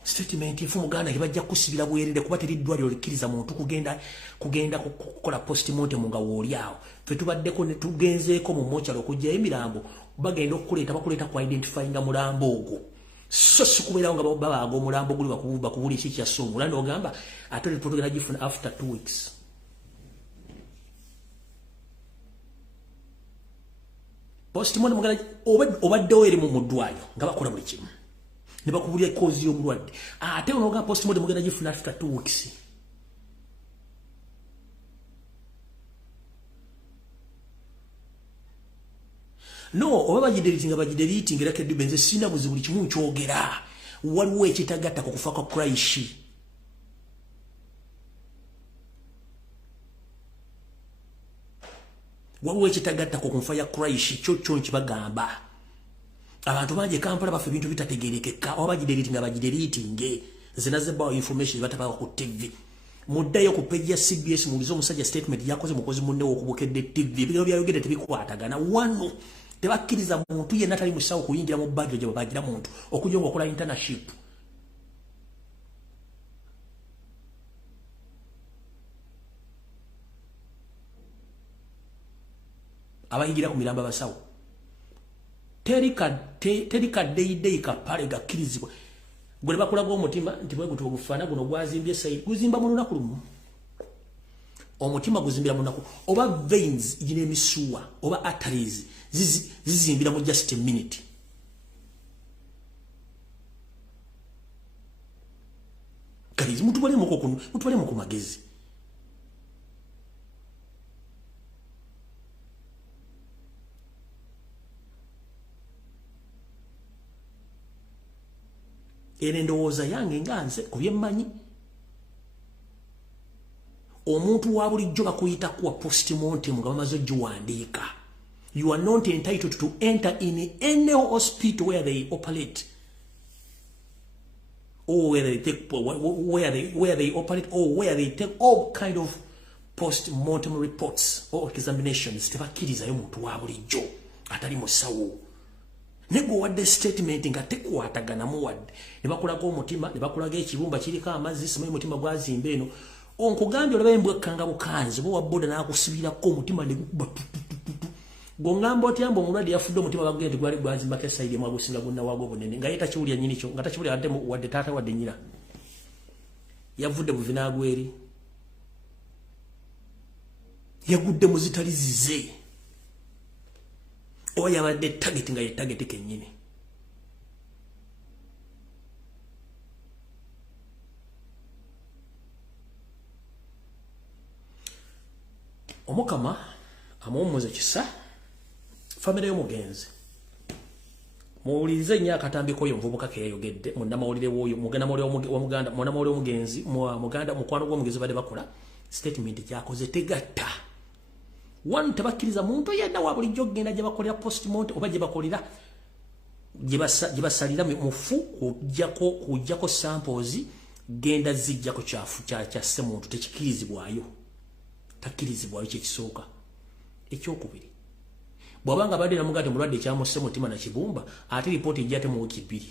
Statement infu muganda kibajja kusibira bwerere kuba teriddwaliro likkiriza muntu kugenda kukola postmortem nga woolyawo. Ffe tubaddeko ne tugenzeeko mu mochalo okujja emirambo bagenda bakuleeta ku identifyinga mulambo ogwo. So sikubeerawo nga babaaga omulambo guli bakubuli ki kya somu. Lando ogamba ate report genda gifuna after 2 weeks. Postmortem muganda obaddewo eri mu muddwayo nga bakola buli kimu. Ne bakubulya cause y'omulwadde. Ate onoga postmortem mugenda gifuna after 2 weeks. No, oba bagideliting era kedde benze sina buzi buli kimu kyogera. Waliwo ekitagatta ku kufa kwa Christ. Waliwo ekitagatta ku kufa ya Christ kyo nkibagamba. Abantu baje Kampala bafe bintu bitategerekeka oba bagideliting zinazeba information bataba ku TV. Muddayo ku page ya CBS mulizo musajja statement yakoze mukozi munne wo ku Bukedde TV. Bino byayogedde tebikwatagana wano. Tebakkiriza muntu yenna atali musawo kuyingira mu budget gye babagira muntu okujonga okola internship. Abayingira ku miramba basawo. Terika deidei kapale gakkirizibwa. Gwe bakulaga omutima nti bwe gutu obufaana guno gwazimbye sayi guzimba mu lunaku lumu. Omutima guzimbira mu lunaku oba veins ijine emisuwa oba arteries zizimbira mu just a minute. Kalizi mutubale mu magezi. Ene ndowooza yange nganze ku byemmanyi. Omuntu wa bulijjo bakuyita kuwa postmortem nga bamaze ogiwandiika. You are not entitled to enter in any hospital where they operate. Or where they take where they operate or where they take all kind of post-mortem reports or examinations. Tebakkirizayo muntu wa bulijjo atali musawo. Nego wadde statement nga tekwatagana muwadde. Ne bakulaga omutima, ne bakulaga ekibumba kiriko amazzi simanyi mutima gwazimba eno. Onkugambye olaba embwa ekkanga bukanzi bo wabboda n'akusibirako omutima ne gukuba. Gongamba otyamba omulwadde yafudde omutima bagende gwali gwazimba ke side mwa gusinga gonna wago bunene nga yeta kiwulya nyini kyo nga takiwulya ate wadde taata wadde nyina. Yavudde buvinagweri. Yagudde muzitali zize. Oya yabadde target nga ye target kennyini. Omukama amuwummuza kisa famire y'omugenzi. Muwulirize nnyo akatambiko oyo omuvubuka ke yayogedde munnamawulire w'oyo munnamawulire w'omugenzi muganda mukwano gw'omugenzi badde bakola statement gyakoze tegatta. One tabakkiriza muntu yenna wa bulijjo genda gye bakolera postmortem oba gye bakolera gye basalira mufu kujjako samples genda zijjako kyafu kya semuntu tekikirizibwayo. takkirizibwayo kyekisooka. Ekyokubiri, bw'abanga badde namugate mulwadde kyamusse mutima na kibumba, ate lipooti ejja ate mu wiiki 2.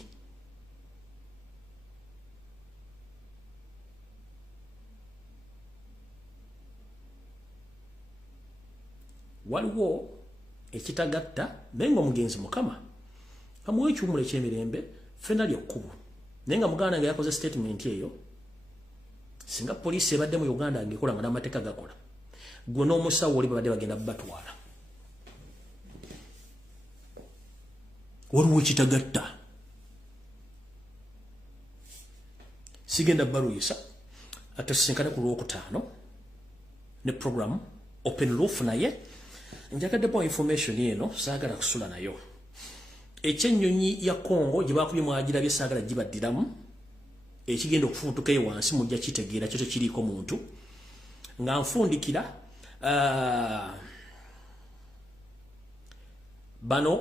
Waliwo ekitagatta naye ng'omugenzi Mukama amuwa ekiwumulo eky'emirembe ffenna ly'ekkubo. Naye nga muganda nga yakoze statement eyo, singa poliisi ebadde mu Uganda ng'ekola nga n'amateeka gakola, gwe n'omusawo oli babadde bagenda batwala. Waliwo ekitagatta. Sigenda baluisa ate tusinkane ku Lwokutaano ne program Open Roof naye njagaddepo information eno saagala kusula nayo. Ekyennyonyi ya Congo gye baakubye mwagirabye saagala gibaddiramu, ekigenda okufuutukayo wansi mujja kitegeera kyo tekiriiko muntu nga nfundikira bano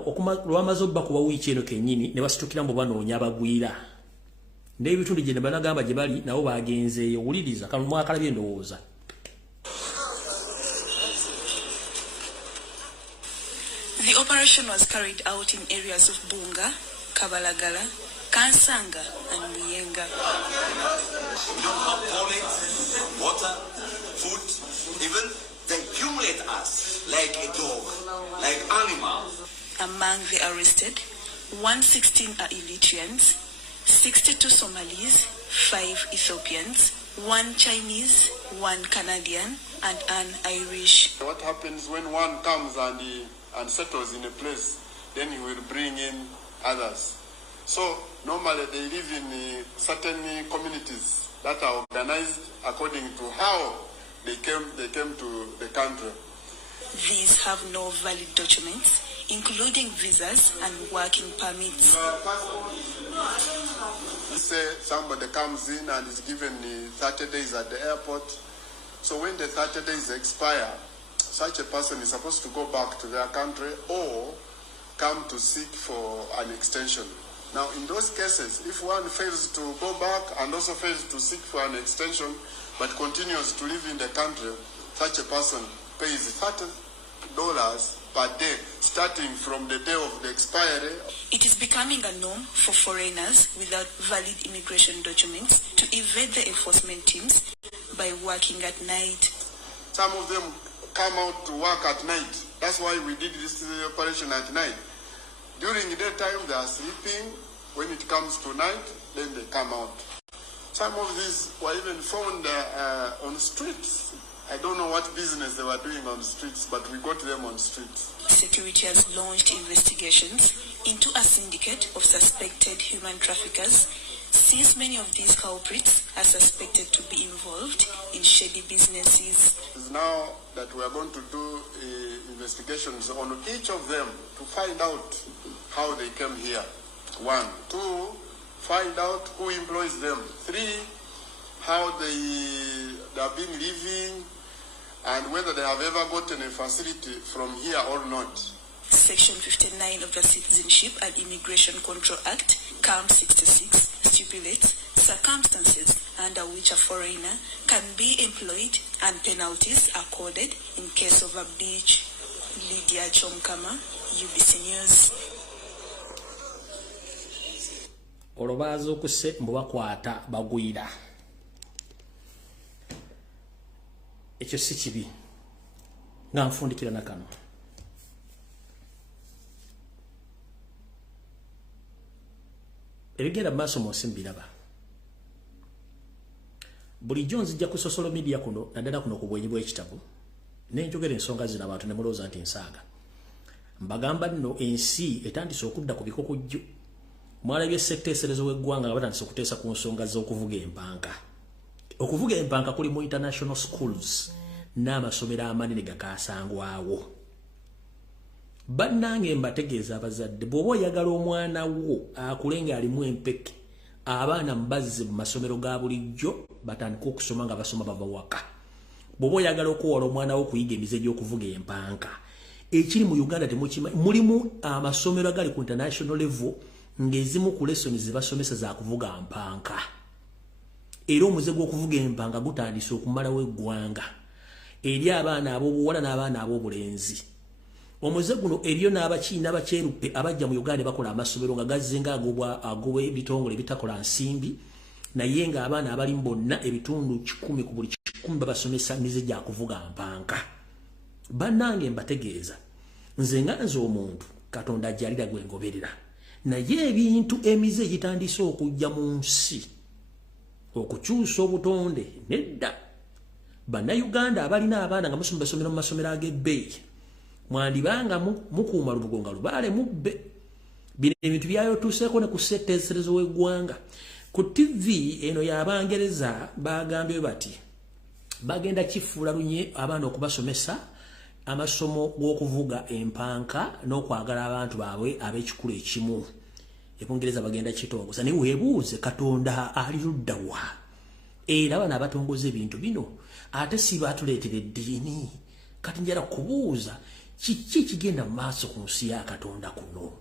lwamaze obba kuba wiiki eno kennyini ne basitukira mu banoonya abagwira n'ebitundu gye ne banagamba gye bali nabo bagenzeeyo. Wuliriza kano mwakalabye endowooza. The operation was carried out in areas of Bunga, Kabalagala, Kansanga, and Muyenga. We don't have toilets, water, food, even they humiliate us like a dog, like animals. Among the arrested, 116 are Eritreans, 62 Somalis, 5 Ethiopians, 1 Chinese, 1 Canadian, and an Irish. What happens when one comes and settles in a place, then he will bring in others. So normally they live in certain communities that are organized according to how they came to the country. These have no valid documents, including visas and working permits. Say somebody comes in and is given 30 days at the airport. So when the 30 days expire, such a person is supposed to go back to their country or come to seek for an extension. Now, in those cases, if one fails to go back and also fails to seek for an extension, but continues to live in the country, such a person pays $30 per day, starting from the day of the expiry. It is becoming a norm for foreigners without valid immigration documents to evade the enforcement teams by working at night. Some of them come out to work at night. That's why we did this operation at night. During the daytime, they are sleeping. When it comes to night, then they come out. Some of these were even found on streets. I don't know what business they were doing on the streets, but we got them on streets. Security has launched investigations into a syndicate of suspected human traffickers, since many of these culprits are suspected to be involved in shady businesses. Now that we are going to do investigations on each of them to find out how they came here. 1, 2, find out who employs them. 3, how they have been living and whether they have ever gotten a facility from here or not. Section 59 of the Citizenship and Immigration Control Act, CAM 66, stipulates circumstances under which a foreigner can be employed and penalties accorded in case of a breach. Lydia Chomkama, UBC News. Olobazo kuse mbubakwata bagwira. Ekyo si kibi. Nga nfundikira na kano. Ebigenda maaso munsi mbiraba. Bulijjo nzijja ku social media kuno naddala kuno ku bwenyi bw'ekitabo nenjogera ensonga zino abantu ne mulowooza nti nsaaga. Mbagamba nno ensi etandise okudda ku bikokojjo. Mwalabye sekteeserezo w'eggwanga nga batandise okuteesa ku nsonga z'okuvuga empanka. Okuvuga empanka kuli mu international schools n'amasomero amanene gakaasangwawo. Bannange mbategeeza abazadde bw'oba oyagala omwana wo akule ng'alimu empeke, abaana mbazze mu masomero ga bulijjo batandika okusoma nga basoma bava waka. Bw'oba oyagala okuwola omwana wo okuyiga emize gy'okuvuga empanka, ekiri mu Uganda temukimanyi. Mulimu amasomero agali ku international level ng'ezimu ku lessons zibasomesa za kuvuga mpanka. Era omuze gw'okuvuga empanka gutandise okumalawo eggwanga. eri abaana ab'obuwala n'abaana ab'obulenzi. Omuze guno eriyo n'abakiina bakyeruppe abajja mu Uganda bakola amasomero nga gazze ng'agobwa ebitongole ebitakola nsimbi, naye ng'abaana abali bonna ebitundu 10 ku buli 10 babasomesa mize gya kuvuga mpanka. Bannange mbategeeza, nze nga nze omuntu Katonda ajjalira gwe ngoberera, naye ebintu emize gitandise okujja mu nsi okukyusa obutonde nedda. Bannayuganda abalina abaana nga basomera mu masomero ag'ebbeeyi, mwandibanga mukuuma lubugo nga lubaale mubbe. Bino ebintu byayotuuseeko ne ku ssetteeserezo w'eggwanga. Ku TV eno y'Abangereza bagambye bati bagenda kifuula lunye abaana okubasomesa amasomo g'okuvuga empanka n'okwagala abantu baabwe ab'ekikulu ekimu. Ebungereza bagenda kitongoza, naye weebuuze Katonda ali ludda wa? Era bano abatongoza ebintu bino ate si baatuleetera eddiini. Kati njala kubuuza kiki kigenda mu maaso ku nsi ya Katonda kuno?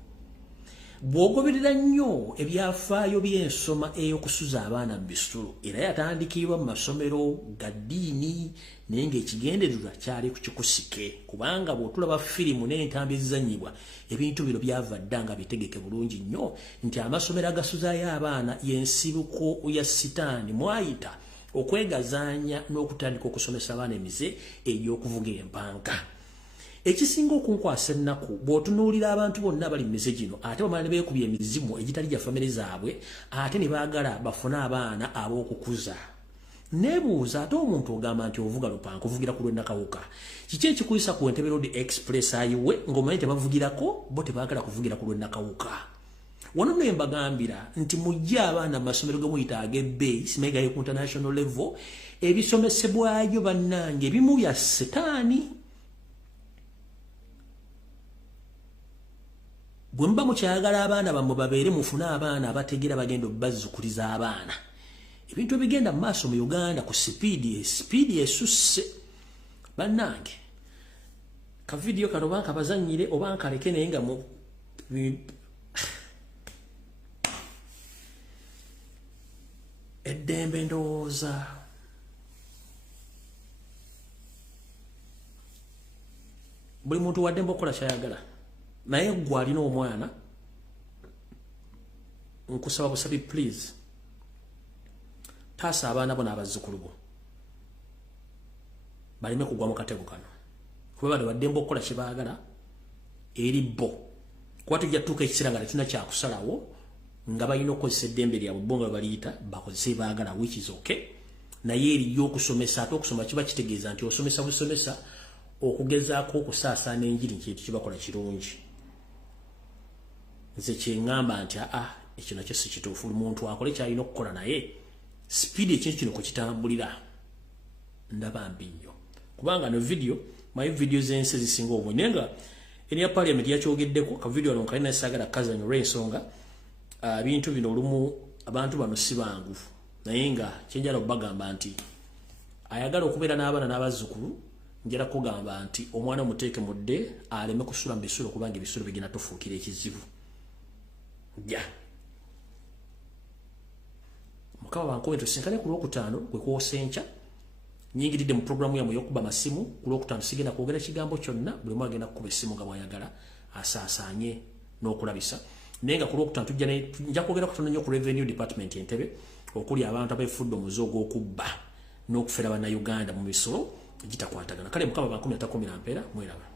Bw'ogoberera nnyo ebyafaayo by'ensoma ey'okusuza abaana mu bisolo, era yatandikibwa mu masomero ga ddiini, naye ng'ekigendererwa kyali ku kikusike, kubanga bw'otulaba firimu n'entambi ezizannyibwa ebintu bino byava dda nga bitegeke bulungi nnyo nti amasomero agasuzaayo abaana y'ensibuko ya sitaani mwayita okwegazaanya n'okutandika okusomesa abaana emize egy'okuvuga empanka. Ekisinga okunkwasa ennaku bw'otunuulira abantu bonna abali mu mize gino ate bamala ne beekubya emizimu egitali gya famire zaabwe ate ne baagala bafune abaana ab'okukuza. Neebuuza ate omuntu ogamba nti ovuga lupanka ovugira ku lw'ennakawuka, kiki ekikuyisa ku Entebbe Road Express ayiwe ng'omanyi tebavugirako bo tebaagala kuvugira ku lw'ennakawuka? Wano ne mbagambira nti mujje abaana mu masomero ge muyita ag'ebbeeyi simegayo ku international level, ebisomesebwayo bannange ebimu bya setaani. Bwe muba mukyagala abaana bammwe babeere mufune abaana abategeera bagenda obbazzukuliza abaana, ebintu ebigenda mu maaso mu Uganda ku sipiidi esusse. Bannange, ka vidiyo kano banka bazannyire oba nkaleke naye nga mu eddembe ndowooza buli muntu waddembe okukola kyayagala. Naye gwe alina omwana nkusaba busabi please taasa abaana bo n'abazzukulu bo baleme kugwa mu katego kano, kuba bano baddembe okukola kye baagala eri bo, kuba tujja tutuuka ekiseera nga tetulina kyakusalawo nga balina okukozesa eddembe lyabwe bo nga baliyita bakozese baagala, which is okay. Naye eriyo okusomesa, ate okusoma kiba kitegeeza nti osomesa busomesa okugezaako okusaasaana enjiri kintu kibakola kirungi. Nze kyeŋŋamba nti ekyo nakyo si kituufu, omuntu akole kyalina okukola, naye sipiidi ekintu kino kukitambulira ndaba mbi nnyo, kubanga no video mayi video z'ensi ezisinga obungi. Naye nga eri ya parliament yakyogeddeko ka video ano kalina saagala kazanyo olw'ensonga ebintu bino olumu abantu bano si bangu, naye nga kyenjala okubagamba nti ayagala okubeera n'abaana n'abazzukulu, njala kugamba nti omwana muteeke mudde aleme kusula mu bisulo, kubanga ebisulo bigenda tufuukira ekizibu. Ja mukaba bankowe tusinkane ku Lwokutaano gwe kwosenkya nyingiridde mu programu yammwe y'okuba masimu. Ku Lwokutaano sigenda kwogera kigambo kyonna, buli mwe agenda kukuba essimu nga bw'ayagala asaasaanye n'okulabisa. Naye nga ku Lwokutaano nja kwogera kutono nnyo ku Revenue Department Entebbe, okuli abantu abeefudde omuze ogw'okubba n'okufera bannayuganda mu misolo gitakwatagana. Kale mukaba bankomye atakomera mpeera mweraba.